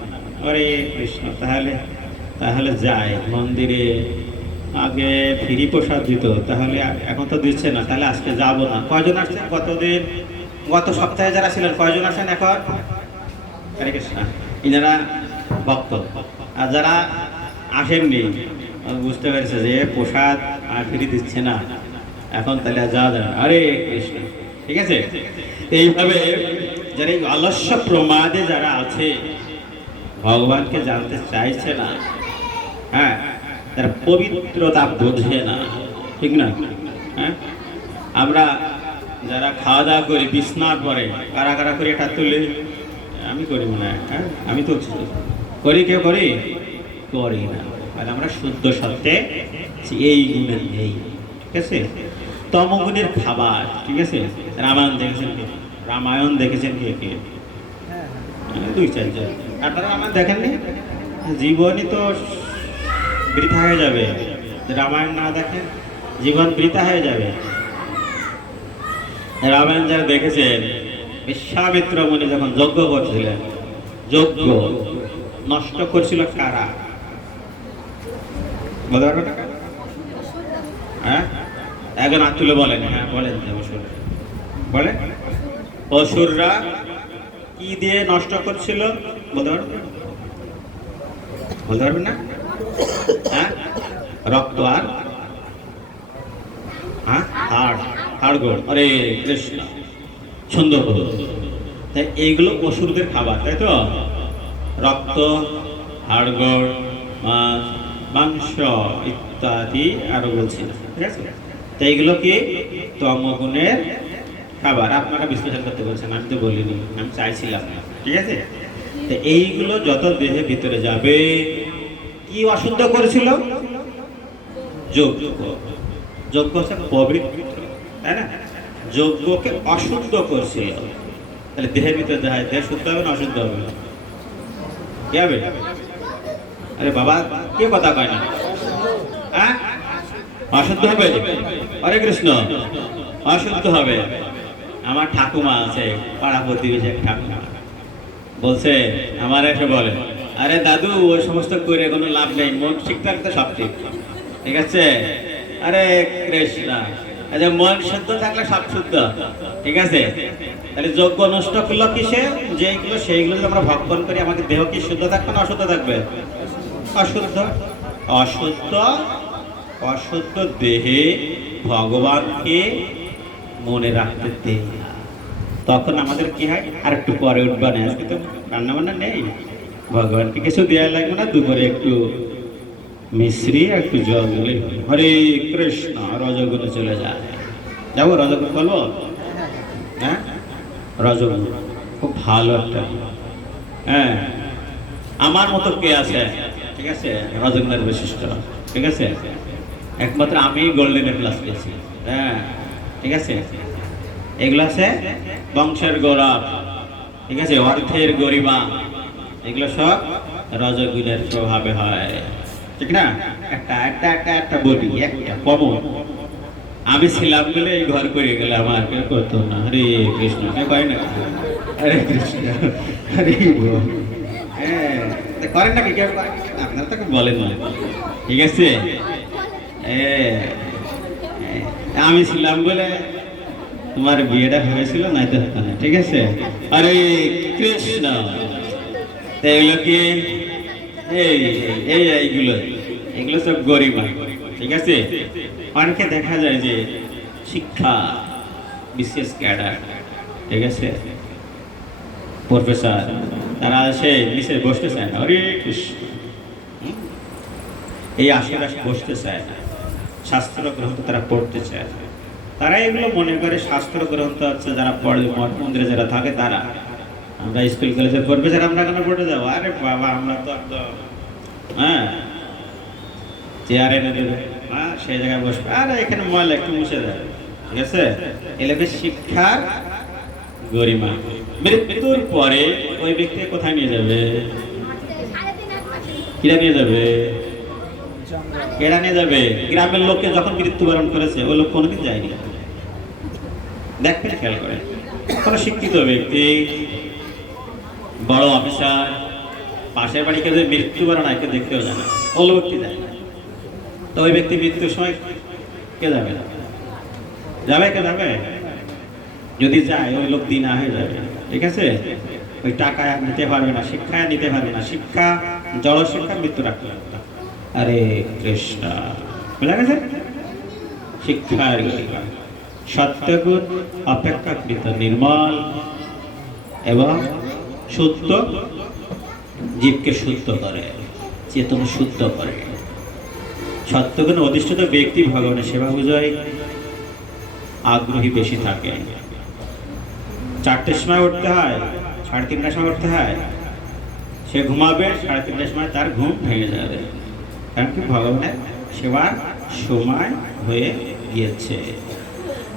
হরে কৃষ্ণ। তাহলে তাহলে যাই মন্দিরে। আগে ফ্রি প্রসাদ দিত, তাহলে এখন তো দিচ্ছে না, তাহলে আজকে যাবো না। কয়জন আসছেন গতদিন, গত সপ্তাহে যারা ছিলেন কয়জন আসেন এখন? হরে কৃষ্ণ। ইনারা ভক্ত। আর যারা আসেননি, বুঝতে পেরেছে যে প্রসাদ আর ফ্রি দিচ্ছে না, এখন তাহলে যাওয়া যাবে। হরে কৃষ্ণ। ঠিক আছে, এইভাবে যারা এই আলস্য প্রমাদে যারা আছে, ভগবানকে জানতে চাইছে না, হ্যাঁ, তারা পবিত্রতা বোঝে না, ঠিক না? হ্যাঁ, আমরা যারা খাওয়া দাওয়া করি, বিছনার পরে কারা কারা করে এটা তুলে, আমি করি মনে হয়। হ্যাঁ, আমি তো করি, কেউ করি? করি না। আর আমরা শুদ্ধ সত্যে এই গুণের নেই। ঠিক আছে, তমগুণের খাবার। ঠিক আছে, রামায়ণ দেখেছেন কে? রামায়ণ দেখেছেন কে কে? দুই চারজন। আপনারা রামায়ণ দেখেননি? জীবনই তো বৃথা হয়ে যাবে। রামায়ণ না দেখেন, জীবন বৃথা হয়ে যাবে। রামায়ণ যারা দেখেছেন বিশ্বামিত্র মুনি যখন যজ্ঞ করছিলেন, যজ্ঞ নষ্ট করছিল কারা? বলতে পারবেন না? হ্যাঁ, এখন হাত তুলে বলেন। হ্যাঁ বলেন, বলেন। অসুররা কি দিয়ে নষ্ট করছিল? বলতে পারবেন? বলতে পারবেন না? হ্যাঁ, রক্ত আর হাড়গোড়। আরে কৃষ্ণ, সুন্দর। তাই এইগুলো অসুরদের খাবার, তাই তো? রক্ত, হাড়গোড়, মাছ, মাংস ইত্যাদি আরো বলছি না, ঠিক আছে? তো এইগুলো কি তমগুণের খাবার। আপনারা বিশ্লেষণ করতে বলছেন, আমি তো বলিনি, আমি চাইছিলাম না, ঠিক আছে? তো এইগুলো যত দেহের ভিতরে যাবে, কি অশুদ্ধ করেছিল? যজ্ঞ। যজ্ঞ হচ্ছে পবিত্র, তাই না? যজ্ঞকে অশুদ্ধ করছিল। তাহলে দেহের ভিতরে যায়, দেহ শুদ্ধ হবে না অশুদ্ধ হবে? কি হবে? আরে বাবা, কে কথা কয় না? হ্যাঁ, অশুদ্ধ হবে। হরে কৃষ্ণ, অশুদ্ধ হবে। আমার ঠাকুমা আছে, পাড়া প্রতিবেশী এক ঠাকুমা, বলছে আমার এসে বলে, আরে দাদু ওই সমস্ত করে কোনো লাভ নেই, মন ঠিক থাকতে সব ঠিক, ঠিক আছে? আরে কৃষ্ণ, আচ্ছা মন শুদ্ধ থাকলে সব শুদ্ধ, ঠিক আছে? তাহলে যজ্ঞ নষ্ট করলো কিসে? যেগুলো সেইগুলো যদি আমরা ভক্ষণ করি, আমাকে দেহ কি শুদ্ধ থাকবে না অশুদ্ধ থাকবে? অশুদ্ধ। অশুদ্ধ অশুদ্ধ দেহে ভগবানকে মনে রাখতে দেই না। তখন আমাদের কি হয়? আর একটু পরে উঠবা না, আজকে তো রান্না বান্না নেই, ভগবানকে কিছু দেওয়া লাগবে না, দুপুরে একটু মিশ্রি একটু জল দিলে হরে কৃষ্ণ, রজগুণে চলে যায়। যাবো রজগুণ বলবো? হ্যাঁ, রজগুণ খুব ভালো একটা। হ্যাঁ, আমার মতো কে আছে, ঠিক আছে? রজগুণের বৈশিষ্ট্য, ঠিক আছে? একমাত্র আমি গোল্ডেনে প্লাস পেয়েছি। হ্যাঁ, ঠিক আছে? এগুলো আছে বংশের গৌরব, ঠিক আছে? অর্থের গরিমা, এগুলো সব রজগুণের প্রভাবে হয়, ঠিক না? একটা একটা একটা একটা বলি, একটা কমন। আমি ছিলাম বলে এই ঘর করে গেলে আমার কেউ করতো না। হরে কৃষ্ণ, কেউ কয় না? হরে কৃষ্ণ, হরে হ্যাঁ, করেন নাকি কেউ? আপনারা তো বলেন না, ঠিক আছে? আমি ছিলাম বলে তোমার বিয়েটা হয়েছিল, নাই তো হতো না, ঠিক আছে? আরে কৃষ্ণ, এগুলো কি এইগুলো এগুলো সব গরিমা, ঠিক আছে? অনেকে দেখা যায় যে শিক্ষা বিশেষ ক্যাডার, ঠিক আছে, প্রফেসর, তারা সে নিচে বসতে চায় না। হরে কৃষ্ণ, এই আশেপাশে বসতে চায় না, শাস্ত্র গ্রন্থ তারা পড়তে চায় না। তারা এগুলো মনে করে শাস্ত্র গ্রন্থ হচ্ছে যারা পড়ে, মঠ মন্দিরে যারা থাকে তারা। আমরা স্কুল কলেজে পড়বে যারা, আমরা কেন পড়ে যাবো? আরে বাবা, আমরা তো একদম হ্যাঁ চেয়ার এনে দেবে, হ্যাঁ সেই জায়গায় বসবে, আরে এখানে ময়লা একটু মুছে দেবে, ঠিক আছে? এলাকা শিক্ষার গরিমা। মৃত্যুর পরে ওই ব্যক্তি কোথায় নিয়ে যাবে? কিরা নিয়ে যাবে? কেরা নিয়ে যাবে? গ্রামের লোককে যখন মৃত্যুবরণ করেছে ওই লোক কোনোদিন যায়নি। দেখবেন, খেয়াল করে, কোনো শিক্ষিত ব্যক্তি, বড় অফিসার, পাশের বাড়ি কেউ যদি মৃত্যুবরণ হয় কেউ দেখতেও যায় না, ওই ব্যক্তি যায় না। তো ওই ব্যক্তি মৃত্যুর সময় কে যাবে? যাবে? কে যাবে? যদি যায় ওই লোক দিনা হয়ে যাবে, ঠিক আছে? ওই টাকা নিতে পারবে না, শিক্ষা নিতে পারবে না। শিক্ষা, জড় শিক্ষা মৃত্যু রাখতে পারবে না। আরে কৃষ্ণ, বুঝা গেছে? শিক্ষার সত্যগুণ অপেক্ষাকৃত নির্মল এবং শুদ্ধ, জীবকে শুদ্ধ করে, চেতন শুদ্ধ করে। সত্যগুণে অধিষ্ঠিত ব্যক্তি ভগবানের সেবা পূজায় আগ্রহী বেশি থাকে। 4টের সময় উঠতে হয়, 3:30টার সময় উঠতে হয়, সে ঘুমাবে, 3:30টার সময় তার ঘুম ভেঙে যাবে, কারণ কি ভগবানের সেবার সময় হয়ে গিয়েছে।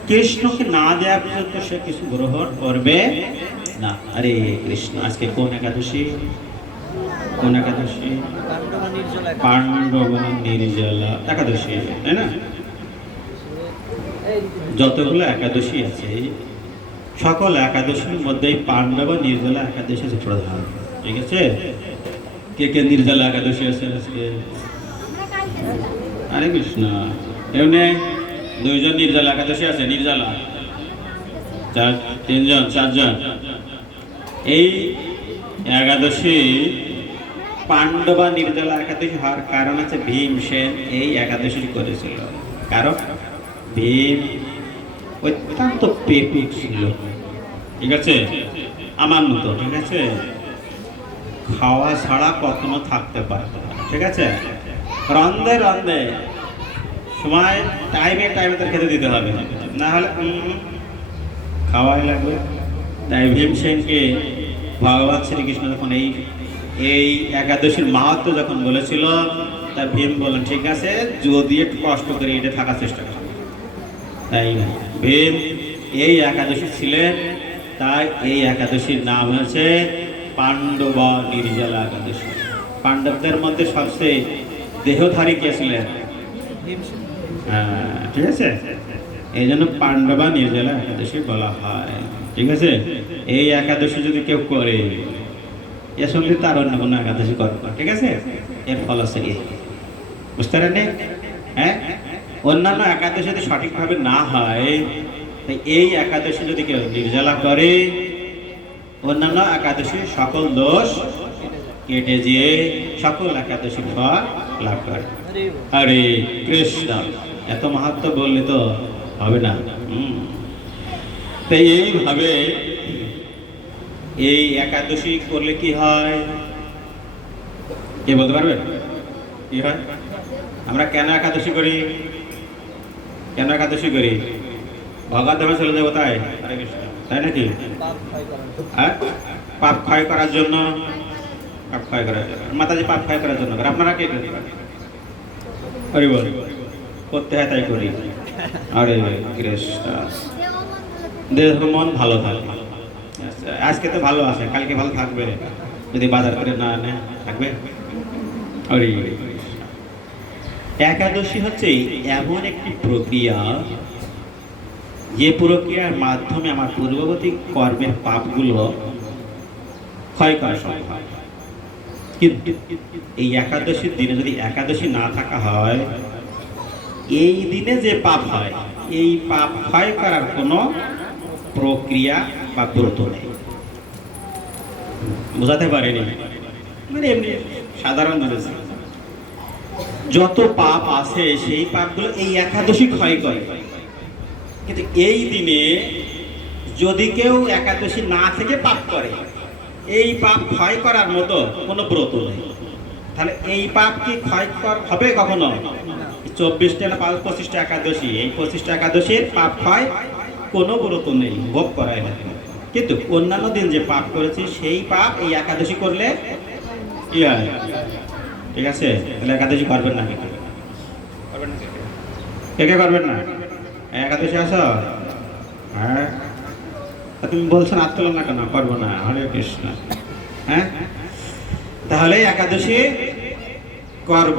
কৃষ্ণকে না দেওয়া পর্যন্ত সে কিছু গ্রহণ করবে না। আরে কৃষ্ণ, আজকে কোন একাদশী? কোন একাদশী? পাণ্ডব নির্জলা একাদশী, তাই না? যতগুলো একাদশী আছে সকল একাদশীর মধ্যে পাণ্ডব নির্জলা একাদশী হচ্ছে প্রধান। ঠিক আছে, কে কে নির্জলা একাদশী আছে আজকে? হরে কৃষ্ণ। এমনি দুইজন নির্জলা একাদশী আছে, নির্জলা তিনজন চারজন। এই একাদশী পাণ্ডবা নির্জলা একাদশী হওয়ার কারণ আছে ভীমসেন এই একাদশী করেছিল। কারণ ভীম অত্যন্ত পেটুক ছিল, ঠিক আছে, আমার মতো, ঠিক আছে, খাওয়া ছাড়া কখনো থাকতে পারত না, ঠিক আছে, রন্ধে রন্ধে সময় টাইমে টাইমে তার খেতে দিতে হবে, না হলে খাওয়াই লাগবে। তাই ভীমসেনকে ভগবান শ্রীকৃষ্ণ যখন এই একাদশীর মাহাত্ম্য যখন বলেছিল, তা ভীম বলেন ঠিক আছে, যদি একটু কষ্ট করে এটা থাকার চেষ্টা করেন। তাই ভীম এই একাদশী ছিলেন, তাই এই একাদশীর নাম হয়েছে পাণ্ডবা নির্জলা একাদশী। পাণ্ডবদের মধ্যে সবচেয়ে দেহধারী কে ছিলেন? ঠিক আছে, এই জন্য পাণ্ডবা নির্জলা একাদশী বলা হয়। ঠিক আছে, এই একাদশী যদি কেউ করে, এর সঙ্গে তার অন্য কোনো একাদশী করবে, ঠিক আছে, এর ফল আছে এই, বুঝতে পারেন? হ্যাঁ, অন্যান্য একাদশী যদি সঠিকভাবে না হয়, তাই এই একাদশী যদি কেউ নির্জলা করে, অন্যান্য একাদশীর সকল দোষ কেটে দিয়ে সকল একাদশীর ফল লাভ করে। হরে কৃষ্ণ। এত মাহাত্ম্য বললে তো হবে না। তাই এইভাবে এই একাদশী করলে কি হয়, কে বলতে পারবেন? কি হয়? আমরা কেন একাদশী করি? কেন একাদশী করি? ভগবত ধামে চলে যাবো তাই? হরে কৃষ্ণ, তাই নাকি? পাপ ক্ষয় করার জন্য, পাপ ক্ষয় করার জন্য মাতাজি পাপ ক্ষয় করার জন্য। আপনারা কে করেন? হরি বল, করতে হয় তাই করি। আরে কৃষ্ণ, দেহ মন ভালো থাকে। আজকে তো ভালো আছে, কালকে ভালো থাকবে যদি বাজার করে না আনে, থাকবে। হরি একাদশী হচ্ছে এমন একটি প্রক্রিয়া, যে প্রক্রিয়ার মাধ্যমে আমার পূর্ববর্তী কর্মের পাপগুলো ক্ষয় করা সম্ভব। কিন্তু এই একাদশীর দিনে যদি একাদশী না থাকা হয়, এই দিনে যে পাপ হয়, এই পাপ ক্ষয় করার কোনো প্রক্রিয়া বা ব্রত নেই। বোঝাতে পারেনি? মানে এমনি সাধারণ জিনিস, যত পাপ আছে সেই পাপগুলো এই একাদশী ক্ষয় করে। কিন্তু এই দিনে যদি কেউ একাদশী না থেকে পাপ করে, এই পাপ ক্ষয় করার মতো কোনো ব্রত নেই। তাহলে এই পাপ কি ক্ষয় হবে কখনো? 24টা না 25টা একাদশী, এই 25টা একাদশীর পাপ ক্ষয় কোনো ব্রত নেই, ভোগ করায় না। কিন্তু অন্যান্য দিন যে পাপ করেছি, সেই পাপ এই একাদশী করলে কি হয়? ঠিক আছে, তাহলে একাদশী করবেন না? কে কে করবেন না? একাদশী আসো। হ্যাঁ, তুমি বলছেন আত্মলন না কেন? করবো না। হরে কৃষ্ণ। হ্যাঁ, তাহলে একাদশী করব।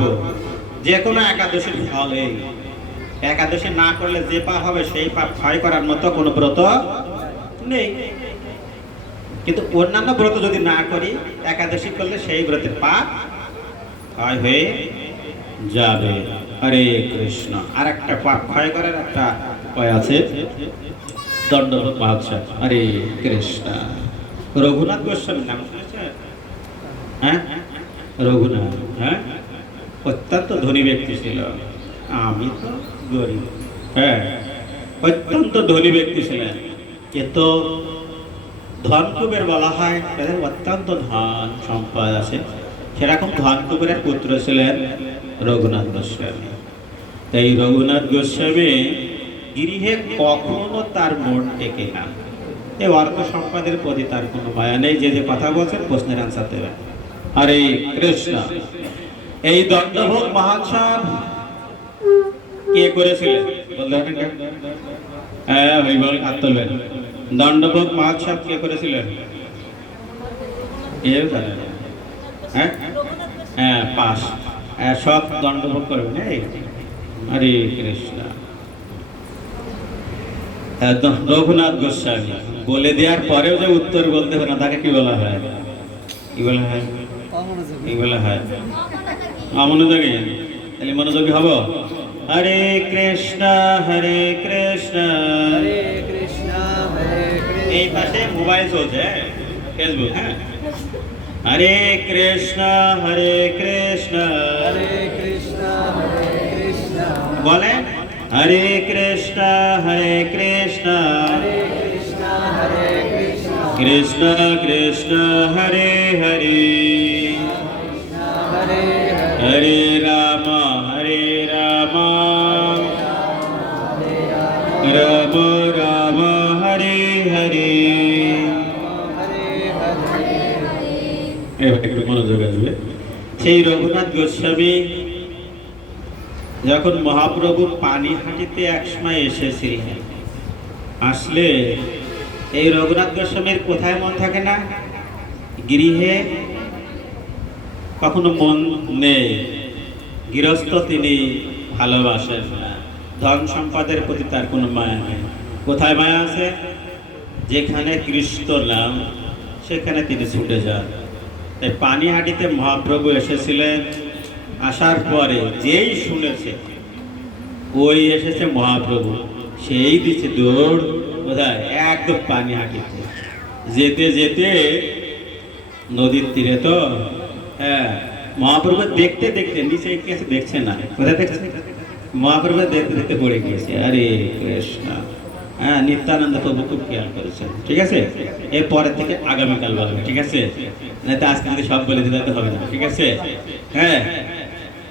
যে কোনো একাদশীর ফলে, একাদশী না করলে যে পাপ হবে সেই পাপ ক্ষয় করার মতো কোনো ব্রত নেই। কিন্তু অন্যান্য ব্রত যদি না করি, একাদশী করলে সেই ব্রতের পাপ ক্ষয় হয়ে যাবে। হরে কৃষ্ণ। আর একটা পাপ ক্ষয় করার একটা উপায় আছে, দণ্ডবোধ মহোৎসব। হরে কৃষ্ণ। রঘুনাথ গোস্বামী নাম শুনেছেন? হ্যাঁ, রঘুনাথ, হ্যাঁ, অত্যন্ত ধনী ব্যক্তি ছিল। আমি তো গরিব। হ্যাঁ, অত্যন্ত ধনী ব্যক্তি ছিলেন, কিন্তু ধনকুবের বলা হয়, তাদের অত্যন্ত ধন সম্পদ আছে। সেরকম ধনকুবেরের পুত্র ছিলেন রঘুনাথ গোস্বামী। তাই রঘুনাথ গোস্বামী গৃহে কখনো তার মন টেকে না। এই অর্থ সম্পদের প্রতি তার কোনো মায়া নেই। যে যে কথা বলছেন প্রশ্নের আনসার দেবেন। হরে কৃষ্ণ। এই দণ্ডভোগ মহোৎসব কে করেছিলেন? হ্যাঁ, হরিবল, হাত তুলবেন। দণ্ডভোগ মহোৎসব কে করেছিলেন? কেউ জানেন? হ্যাঁ হ্যাঁ, পাস। সব দণ্ডভোগ করবেন। হরে কৃষ্ণ। রঘুনাথ গোস্বামী বলে দেওয়ার পরেও যে উত্তর বলতে পারে না তাকে কি বলা হয়? কি বলা হয়? কি বলা হয়? অমনোযোগী। তাহলে মনোযোগী হব। হরে কৃষ্ণ হরে কৃষ্ণ। এই পাশে মোবাইল চলছে, ফেসবুক। হ্যাঁ, হরে কৃষ্ণ হরে কৃষ্ণ। বলেন হরে কৃষ্ণ হরে কৃষ্ণ, কৃষ্ণ কৃষ্ণ হরে হরে, হরে রাম রাম রাম হরে হরে। এবার একটু মনোযোগ আসবে। সেই রঘুনাথ গোস্বামী যখন মহাপ্রভু পানিহাটিতে একসময় এসেছিলেন, আসলে এই রঘুনাথ গোস্বামীর কোথায় মন থাকে না? গৃহে কখনো মন নেই, গৃহস্থ তিনি ভালোবাসেন না, ধন সম্পদের প্রতি তার কোনো মায়া নেই। কোথায় মায়া আছে? যেখানে কৃষ্ণ নাম সেখানে তিনি ছুটে যান। তাই পানিহাটিতে মহাপ্রভু এসেছিলেন, আসার পরে যেই শুনেছে ওই এসেছে মহাপ্রভু, সেই দিচ্ছে দৌড় কোথায়? একদম পানিহাটিতে। যেতে যেতে নদীর তীরে তো, হ্যাঁ, মহাপ্রভু দেখতে দেখতে নিচে গেছে, দেখছে না, কোথায় দেখছে? মহাপ্রভু দেখতে দেখতে পড়ে গিয়েছে। আরে কৃষ্ণ। হ্যাঁ, নিত্যানন্দ প্রভু খুব খেয়াল করেছেন। ঠিক আছে, এর পরের থেকে আগামীকাল বলবে, ঠিক আছে? না তো আজকে যদি সব বলে দিতে হবে না, ঠিক আছে? হ্যাঁ,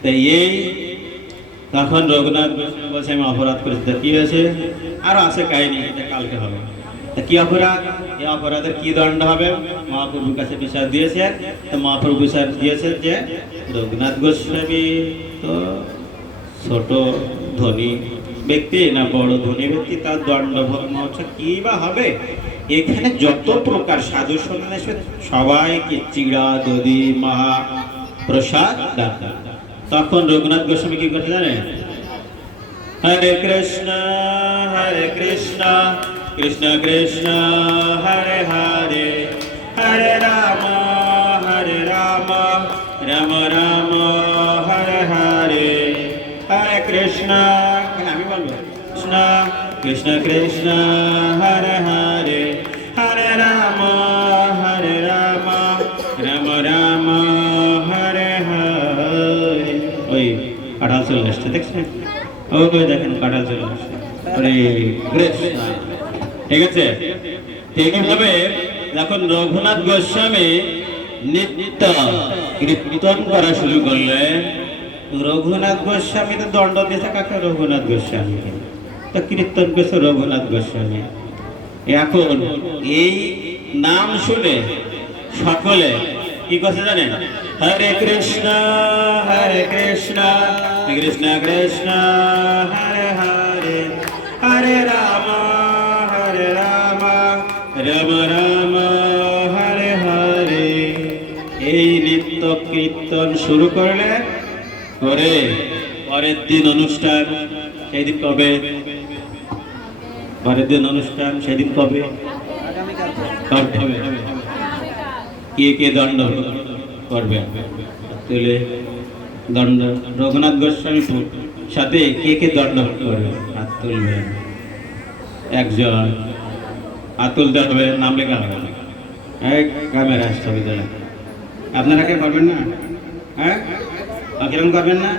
তাই এই তখন রঘুনাথ বলছে আমি অপরাধ করেছি। তা কি হয়েছে? আরো আছে কাহিনী, এটা কালকে হবে। তা কি অপরাধ? এই অপরাধের কি দণ্ড হবে? মহাপ্রভুর কাছে বিচার দিয়েছে। তো মহাপ্রভু বিচার দিয়েছে যে রঘুনাথ গোস্বামী তো ছোট ধনী ব্যক্তি না বড় ধনী ব্যক্তি, তার দণ্ড ভগ্ন হচ্ছে কি বা হবে? এখানে যত প্রকার সাধু সন্ন্যাস সবাইকে চিড়া দধি মহা প্রসাদ দাতা। তখন রঘুনাথ গোস্বামী কি করতে জানেন? হরে কৃষ্ণ কৃষ্ণ কৃষ্ণ হরে হরে, হরে রাম রাম রাম হরে হরে, হরে কৃষ্ণ। আমি বলবো কৃষ্ণ কৃষ্ণ কৃষ্ণ হরে হরে, হরে রাম রাম রাম হরে হরে। ওই কাঁঠাল চলে আসছে, দেখছেন? ওই দেখেন কাঁঠাল চলে আসছে। হরে কৃষ্ণ। ঠিক আছে, এইভাবে যখন রঘুনাথ গোস্বামী নিত্য কীর্তন করা শুরু করলেন, রঘুনাথ গোস্বামী তো দণ্ড দিয়েছে কাকে? রঘুনাথ গোস্বামী। তো কীর্তন করছে রঘুনাথ গোস্বামী। এখন এই নাম শুনে সকলে কি করছে জানেন? হরে কৃষ্ণ কৃষ্ণ কৃষ্ণ হরে হরে, হরে রাম রাম রাম হরে হরে। এই নিত্য কীর্তন শুরু করলেন, করে পরের দিন অনুষ্ঠান। সেই দিন কবে? পরের দিন অনুষ্ঠান, সেদিন কবে? কে কে দণ্ড করবে? তুলে দণ্ড রঘুনাথ গোস্বামী সাথে কে কে দণ্ড করবে? হাত তুলবেন। একজন হাত তুলতে হবে, নাম লেখা হবে। ক্যামেরা আসতে হবে। তাহলে আপনারা কে করবেন না? হ্যাঁ, কিরকম করবেন না?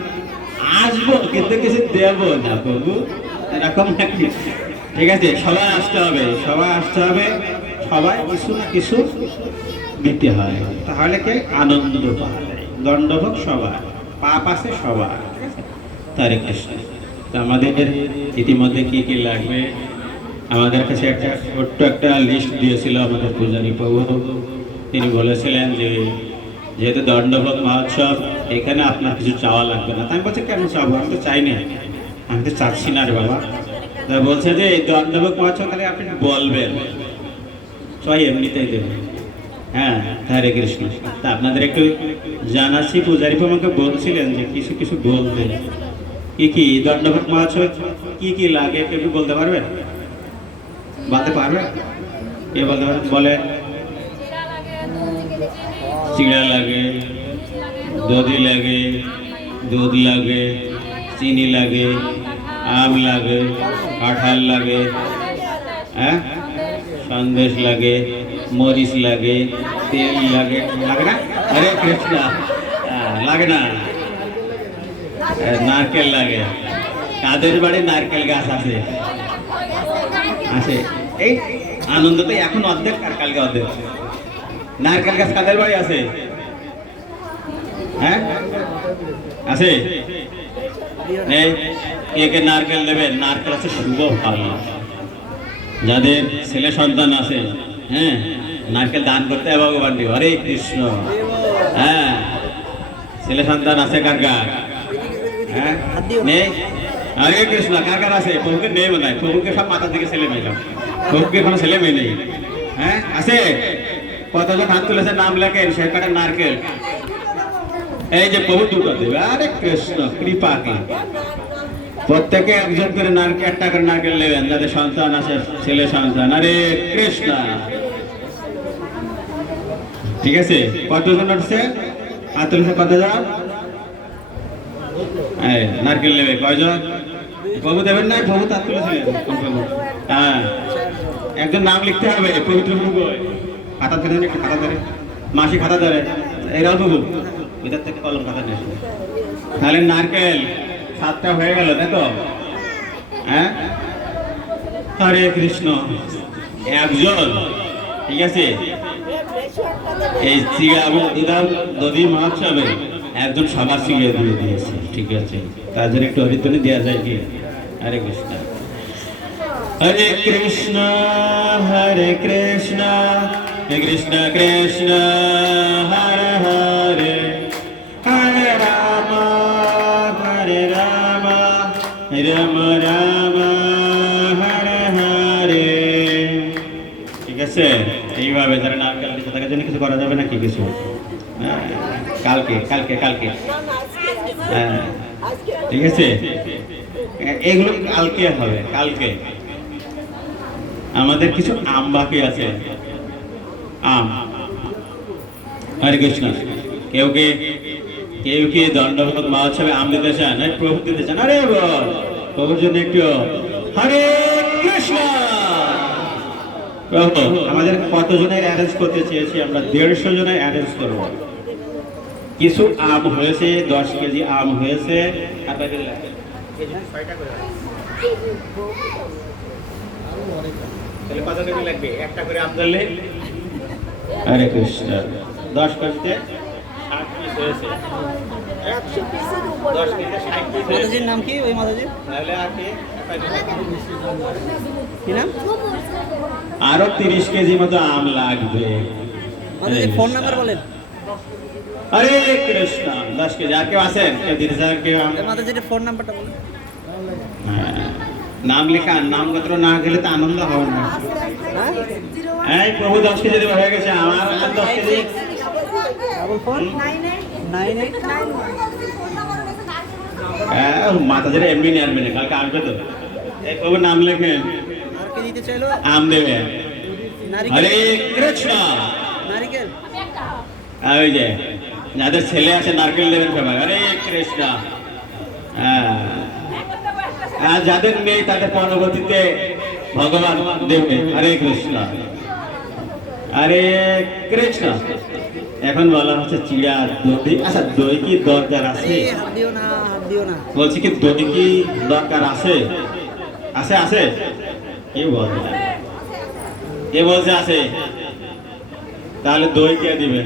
আসবো কিন্তু কিছু দেব না প্রভু, এরকম নাকি? ঠিক আছে, সবাই আসতে হবে, সবাই আসতে হবে, সবাই কিছু না কিছু দিতে হয়, তাহলে কে আনন্দ পাওয়া যায়। দণ্ডভোগ সবার, পাপ আছে সবার। তারে কৃষ্ণ। আমাদের ইতিমধ্যে কি কি লাগবে আমাদের কাছে একটা ছোট্ট একটা লিস্ট দিয়েছিল আমাদের পূজারী প্রভু। তিনি বলেছিলেন যে যেহেতু দণ্ডভোগ মহোৎসব, এখানে আপনার কিছু চাওয়া লাগবে না। আমি বলছি কেন চাবো? আমি তো চাই না, আমি তো চাচ্ছি না রে বাবা। তা বলছে যে এই দণ্ডভোগ মহোৎসব তাহলে আপনি বলবেন, সবাই এমনিতেই দেবেন। হ্যাঁ, হরে কৃষ্ণ। তা আপনাদের একটু জানাচ্ছি, পূজারী প্রভু আমাকে বলছিলেন যে কিছু কিছু বলতে। কি কি দণ্ডভোগ মহোৎসব কি কি লাগে একটু বলতে পারবেন? বলতে পারবে? কে বলতে পারবে? বলে। চিড়া লাগে, দধি লাগে, দুধ লাগে, চিনি লাগে, আম লাগে, কাঁঠাল লাগে, হ্যাঁ, সন্দেশ লাগে, মরিচ লাগে, তেল লাগে, লাগে না? হরে কৃষ্ণ, লাগে না? নারকেল লাগে। কাদের বাড়ি নারকেল গাছ আছে? আছে। এই আনন্দ তো এখন অর্ধেক আর কালকে অর্ধেক। নারকেল গাছ কাদের বাড়ি আছে? হ্যাঁ, আছে। এই কে কে নারকেল নেবেন? নারকেল আছে শুভ ফল। যাদের ছেলে সন্তান আছে, হ্যাঁ, নারকেল দান করতে হবে ভগবান। হরে কৃষ্ণ। হ্যাঁ, ছেলে সন্তান আছে কার কার? হ্যাঁ, নেই? হরে কৃষ্ণ। কার কার আছে? প্রভুকে নেই মনে হয়। প্রভুকে সব মাথার দিকে ছেলে মেয়ে। প্রভুকে কোনো ছেলে মেয়ে নেই। হ্যাঁ, আছে? কতজন হাত তুলেছে নাম লেখেন? সে কটা নারকেল। এই যে প্রভু দুটো দেবে। আরে কৃষ্ণ কৃপা কি! প্রত্যেকে একজন করে নারকেল, একটা করে নারকেল নেবেন যাদের সন্তান আছে, ছেলে সন্তান। আরে কৃষ্ণ। ঠিক আছে, কতজন উঠছে? হাত তুলেছে কতজন? নারকেল নেবে কয়জন? প্রভু দেবেন না? প্রভু হাত তুলেছিলেন। হ্যাঁ, একজন নাম লিখতে হবে। পবিত্র প্রভু খাতা ধরে, একটা খাতা ধরে, মাসি খাতা ধরে। এরাও প্রভু ভিতর থেকে কলম খাতা নিয়ে। তাহলে নারকেল 7টা হয়ে গেল, তাই তো? হ্যাঁ, হরে কৃষ্ণ। একজন, ঠিক আছে, এই চিড়া এবং দধি মহোৎসবে একজন সবার চিড়িয়ে দিয়ে দিয়েছে। ঠিক আছে, তার জন্য একটু হরিধ্বনি দেওয়া যায় কি? হরে কৃষ্ণ। হরে কৃষ্ণ হরে কৃষ্ণ কৃষ্ণ কৃষ্ণ হরে হরে, হরে রাম হরে রাম রাম রাম হরে হরে। ঠিক আছে, এইভাবে যারা নারকেল দিচ্ছে তাদের জন্য কিছু করা যাবে নাকি? কিছু কালকে কালকে কালকে, হ্যাঁ, ঠিক আছে, এগুলো কালকে হবে। কালকে আমাদের কিছু আম বাকি আছে। আম। হরে কৃষ্ণ। কেউ কি দণ্ডবোধ মহোৎসবে আম দিতে চান? প্রভু দিতে চান? আরে বল, প্রভুর জন্য একটু হরে কৃষ্ণ। প্রভু আমাদের কতজনের অ্যারেঞ্জ করতে চেয়েছি আমরা? 150 জনের অ্যারেঞ্জ করব। কিছু আম হয়েছে, 10 কেজি আম হয়েছে। কত কেজি লাগবে? একটা করে আম ধরলে? হরে কৃষ্ণ। 10 কেজিতে 60 পিস হয়েছে। 10 কেজিতে 60 পিস। মাতাজির নাম কি? ওই মাতাজি তাহলে আর কি নাম? আরো 30 কেজি মতো আম লাগবে। মাতাজির ফোন নাম্বার বলেন। হরে কৃষ্ণ। 10 কেজি। আর কেউ আছেন? কেউ দিতে চান? কেউ? মাতাজির ফোন নাম্বারটা বলেন। নাম লেখা, নাম গোত্র না গেলে তো আনন্দ হবে না। এই প্রভু 10 কেজি দেবে, হয়ে গেছে। আমার আর 10 কেজি। মাতাজিরা এমনি নেবে না, কালকে আসবে তো। এই প্রভু নাম লেখেন, আম দেবে। হরে কৃষ্ণ। নারিকেল। ওই যে যাদের ছেলে আছে নারকেল দেবেন সবাই। হরে কৃষ্ণ। আর যাদের নেই তাদের পরবর্তীতে ভগবান দেবে। হরে কৃষ্ণ। হরে কৃষ্ণ। এখন বলা হচ্ছে চিড়া দই। আচ্ছা, দই কি দরকার আছে? বলছি কি দই কি দরকার আছে? আছে আছে। কে বলছে? কে বলছে আছে? তাহলে দই কে দিবে?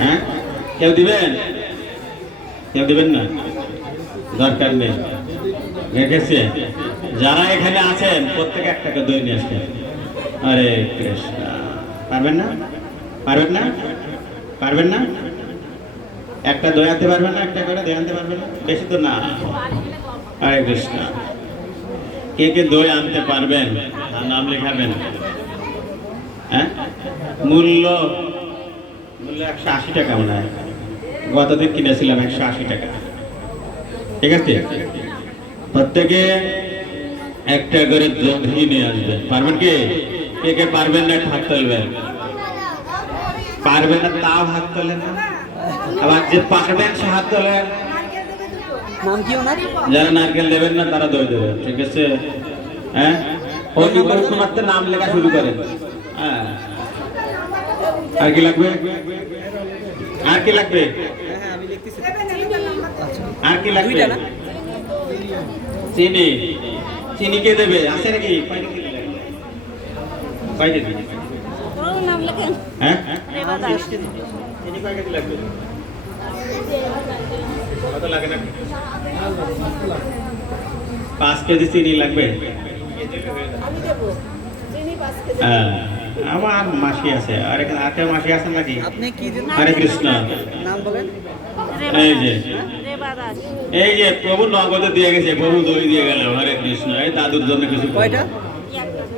হ্যাঁ, কেউ দিবেন? কেউ দিবেন না? দরকার নেই। রেখেছে। যারা এখানে আছেন প্রত্যেকে একটা করে দই নিয়ে আসবেন। হরে কৃষ্ণ। পারবেন না? পারবেন না? পারবেন না? একটা দই আনতে পারবেন না? একটা করে দই আনতে পারবেন না? বেশি তো না। হরে কৃষ্ণ। কে কে দই আনতে পারবেন? নাম লেখাবেন। হ্যাঁ, মূল্য 180 টাকা মনে হয়। গতদিন কিনেছিলাম 180 টাকা। ঠিক আছে, প্রত্যেকে একটা করে দধি নিয়ে আসবেন। পারবেন কি? কে কে পারবেন না হাত তুলবেন। পারবেন না তাও হাত তোলেন না। আবার যে পারবেন সে হাত তোলেন। নাম কি ওনার? যারা নারকেল দেবেন না তারা দই দেবেন, ঠিক আছে? হ্যাঁ, তোমার তো নাম লেখা শুরু করেন। হ্যাঁ, আর কি লাগবে? আর কি লাগবে? হ্যাঁ আমি লিখতেছি। আর কি লাগবে? দুইটা না? চিনি। চিনি কে দেবে? আছে নাকি? কয় কেজি? নাম লেখেন। হ্যাঁ, রেবা দাস। চিনি কয় কেজি লাগবে? কত লাগে না? 5 কেজি চিনি লাগবে। আমি দেবো চিনি 5 কেজি। হ্যাঁ, আমার মাসি আছে। আর এখানে আরেকটা মাসি আছেন নাকি? আপনি কি দিন? হরে কৃষ্ণ। নাম বলেন। এই যে রেবা দাস। এই যে প্রভু নগদে দিয়ে গেছে, প্রভু দই দিয়ে গেল। হরে কৃষ্ণ। এই দাদুর জন্য কিছু বলবো। কয়টা?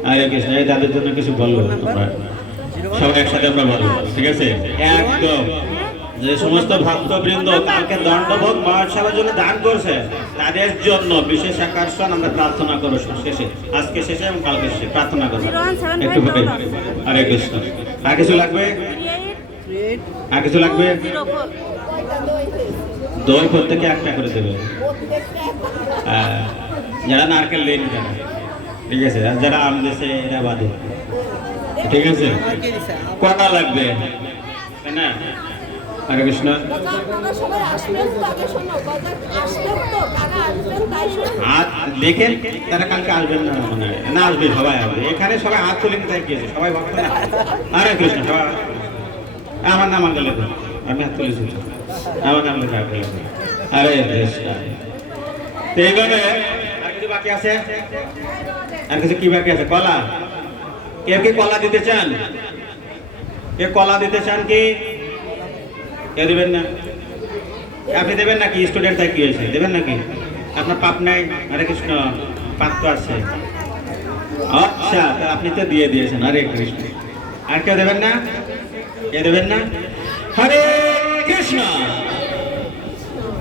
হরে কৃষ্ণ। এই দাদুর জন্য কিছু বলবো তোমরা। সবাই একসাথে আমরা বলবো, ঠিক আছে? একদম। যে সমস্ত ভক্তবৃন্দ কালকে দণ্ডভোগ মহোৎসবের জন্য দান করছে তাদের জন্য বিশেষ আকর্ষণ আমরা প্রার্থনা করবো শেষে, আজকে শেষে এবং কালকে শেষে প্রার্থনা করবো একটু পরে। হরে কৃষ্ণ। আর কিছু লাগবে? আর কিছু লাগবে? দই প্রত্যেকে একটা করে দেবে। হ্যাঁ, যারা নারকেল লেন কেন, ঠিক আছে? আর যারা আম দিয়েছে এরা বাদে, ঠিক আছে? আর কে দিছে? কটা লাগবে, তাই না? হরে কৃষ্ণ। হাত লেখেন, তারা কালকে আসবেন না মনে হয়। না, আসবে, সবাই আসবে। এখানে সবাই হাত তুলে নিতে গিয়েছে, সবাই ভক্ত না। হরে কৃষ্ণ। সবাই আমার নাম আগে লেখুন। আমি হাত তুলেছি, আমার নাম লেখা আগে লেখুন। হরে কৃষ্ণ। তো এইভাবে আর কিছু বাকি আছে? আর কিছু কি বাকি আছে? কলা। কেউ কি কলা দিতে চান? কে কলা দিতে চান? কি কেউ দেবেন না? আপনি দেবেন নাকি? স্টুডেন্ট তাই কি হয়েছে, দেবেন নাকি? আপনার পাপ নাই? হরে কৃষ্ণ। পাপ তো আছে। আচ্ছা, তা আপনি তো দিয়ে দিয়েছেন। হরে কৃষ্ণ। আর কেউ দেবেন না? কে দেবেন না? হরে কৃষ্ণ।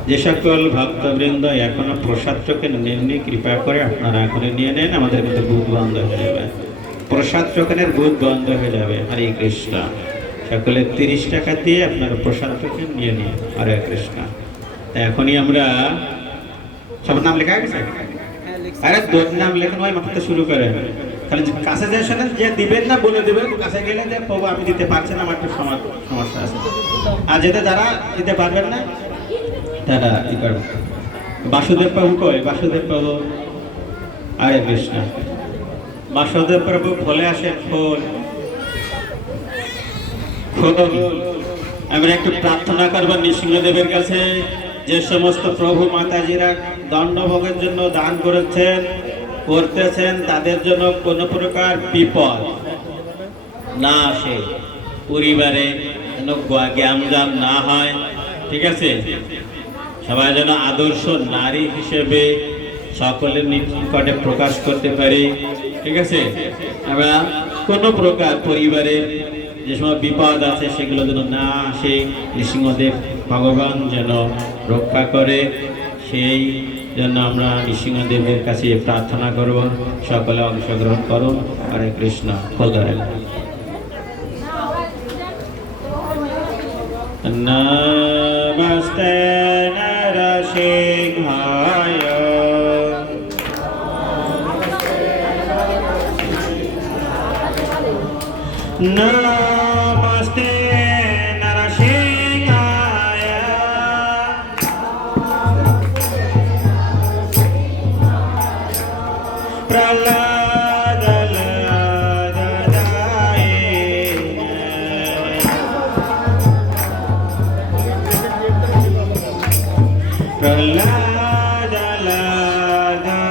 যে সকল ভক্তবৃন্দ এখনো প্রসাদ চোখে নেননি, কৃপা করে আপনারা এখন নিয়ে নেন। আমাদের কিন্তু বুধ বন্ধ হয়ে যাবে, প্রসাদ চোখের বুধ বন্ধ হয়ে যাবে। হরে কৃষ্ণ। সকলে 30 টাকা দিয়ে আপনার প্রসাদ টোকেন নিয়ে নিন। হরে কৃষ্ণ। এখনই আমরা সবার নাম লেখা গেছে? হ্যাঁ লিখছি। আরে তোর নাম লেখানো হয় মাথাতে শুরু করে। তাহলে কাছে যে শোনেন, যে দিবেন না বলে দেবেন। কাছে গেলে যে প্রভু আমি দিতে পারছি না, আমার একটু সমস্যা আছে। আর যেতে যারা দিতে পারবেন না তারা ই করবেন। বাসুদেব প্রভু কই? বাসুদেব প্রভু। হরে কৃষ্ণ। বাসুদেব প্রভু ফলে আসে, ফুল। আমরা একটু প্রার্থনা করবো নৃসিংহদেবের কাছে। যে সমস্ত প্রভু মাতাজিরা দণ্ডভোগের জন্য দান করেছেন, করতেছেন, তাদের জন্য কোনো প্রকার বিপদ না আসে, পরিবারে যেন জ্ঞানজাম না হয়, ঠিক আছে? সবাই যেন আদর্শ নারী হিসেবে সকলের নিকটে প্রকাশ করতে পারি, ঠিক আছে? আমরা কোনো প্রকার পরিবারের যে সময় বিপদ আছে সেগুলো যেন না আসে, নৃসিংহদেব ভগবান যেন রক্ষা করে, সেই জন্য আমরা নৃসিংহদেবের কাছে প্রার্থনা করব। সকলে অংশগ্রহণ করুন। হরে কৃষ্ণ। ফল ধরেন। নমস্তে নরসিংহায়। নমস্তে নরসিংহায়। প্রহ্লাদ লাদায়। প্রহ্লাদ লাদায়।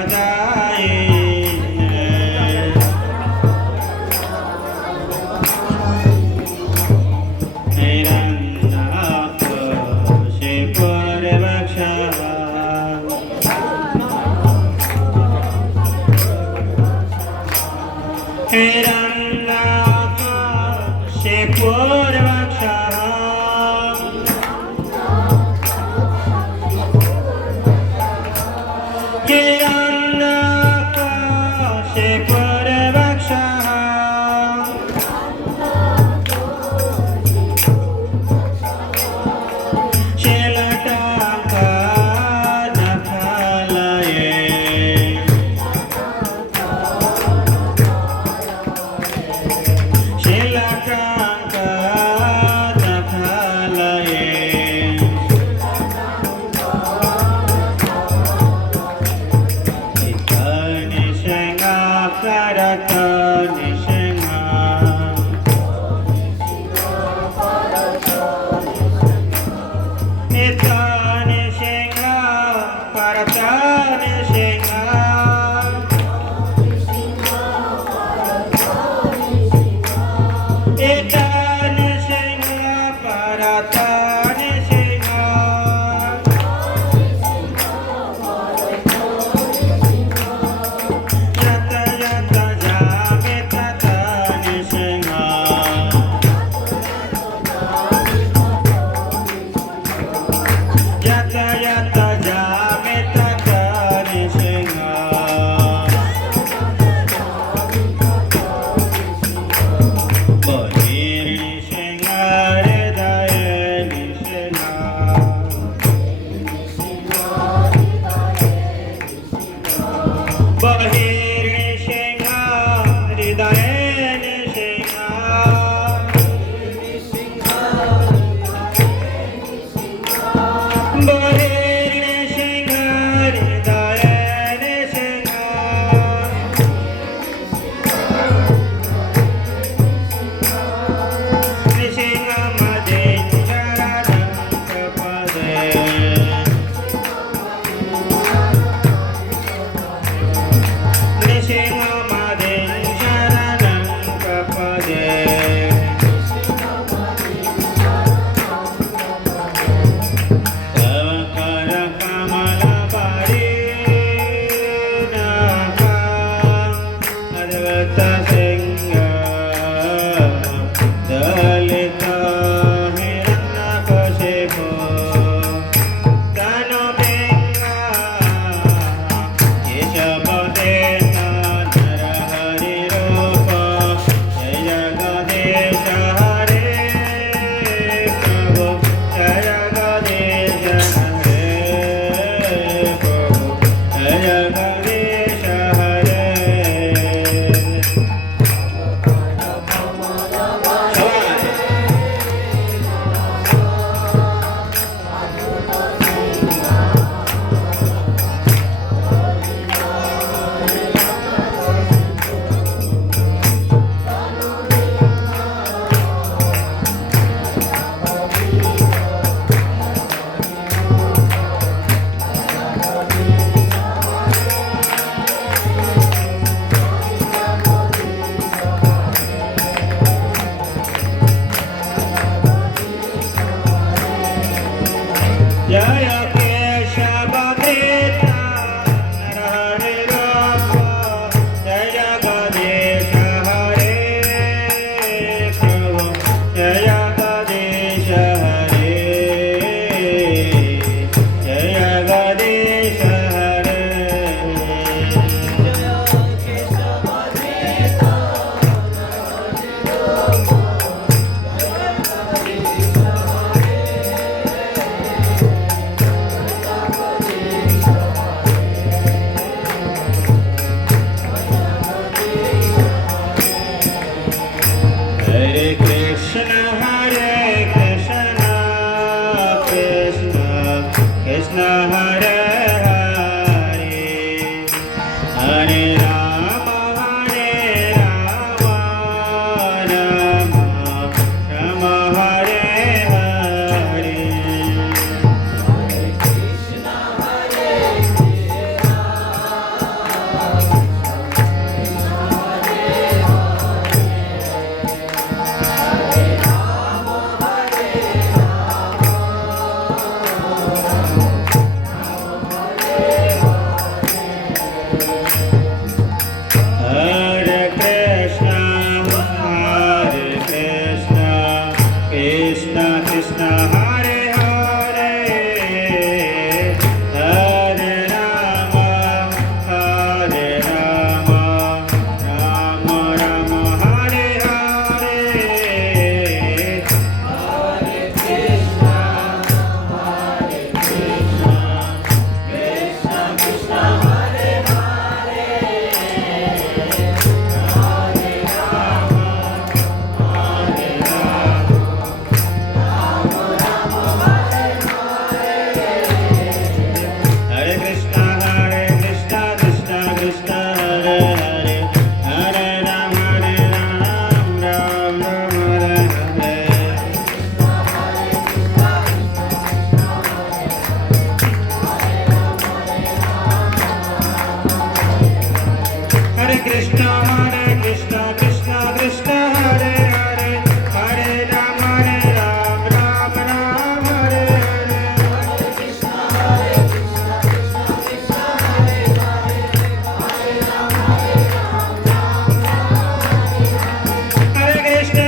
बहिर्निशिंगा हृदये निशिंगा बहिर्निशिंगा हृदये निशिंगा निशिंगमध्ये शरणङ्कपदे निशिंगमध्ये शरणङ्कपदे तव करकमलपरिणका अद्भुतसिंह दलिता हिरण्यकशिपो तनुबिंगा केशवदेता नरहरिरूप जय जगदीश हरे प्रभु जय जगदीश हरे प्रभु जय जगदीश हरे जय केशवदेता नरहरिरूप जय जगदीश हरे प्रभु जय जगदीश हरे जय Jagdish Hare Hare Krishna Krishna Krishna Hare Hare Hare Ram Ram Ram Hare Hare Hare Krishna, Krishna Krishna, Hare Hare, Hare Rama, Rama Rama, Hare Hare. Hare Krishna, Krishna Krishna, Hare Hare. Hare Krishna, Krishna Krishna, Hare Hare, Hare Rama, Ram Ram, Hare Hare. Hare Krishna, Krishna Krishna, Hare Hare, Hare Rama, Ram Ram, Hare Hare. Hare Krishna,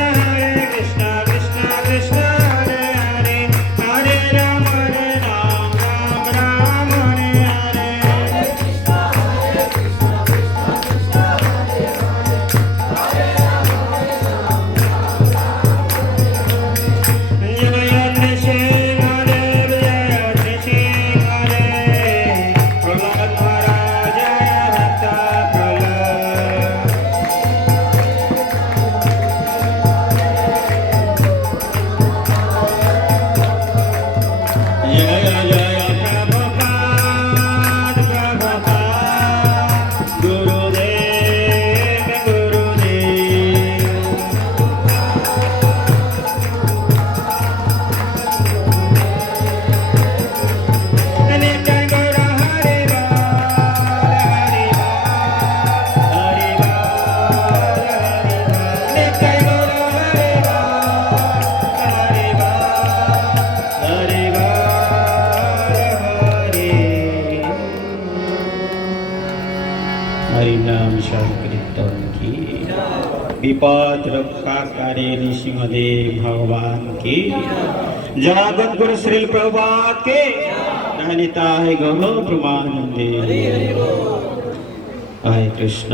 Krishna Krishna, Hare Hare, Hare Rama, Ram Ram, Hare Hare. हरिनाम संकीर्तन की विपद रक्षाकारी नृसिंहदेव भगवान की जगत गुरु श्री प्रभुपाद के निताय गौर प्रमानंदे। हरे कृष्ण।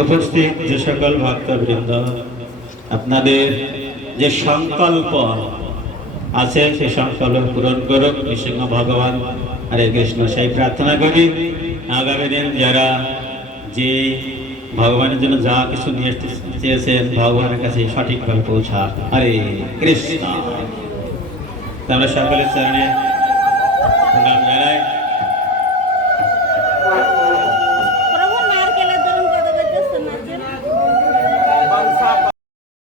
उपस्थित যে সকল ভক্তবৃন্দ, আপনাদের যে সংকল্প আছে সেই সংকল্প পূরণ করুক নৃসিংহ ভগবান। হরে কৃষ্ণ। সেই প্রার্থনা করি আগামী দিন যারা যে ভগবানের জন্য যা কিছু নিয়ে আসতে চেয়েছেন ভগবানের কাছে সঠিকভাবে পৌঁছা। হরে কৃষ্ণ। আমরা সকলের চরণে প্রণাম জানাই।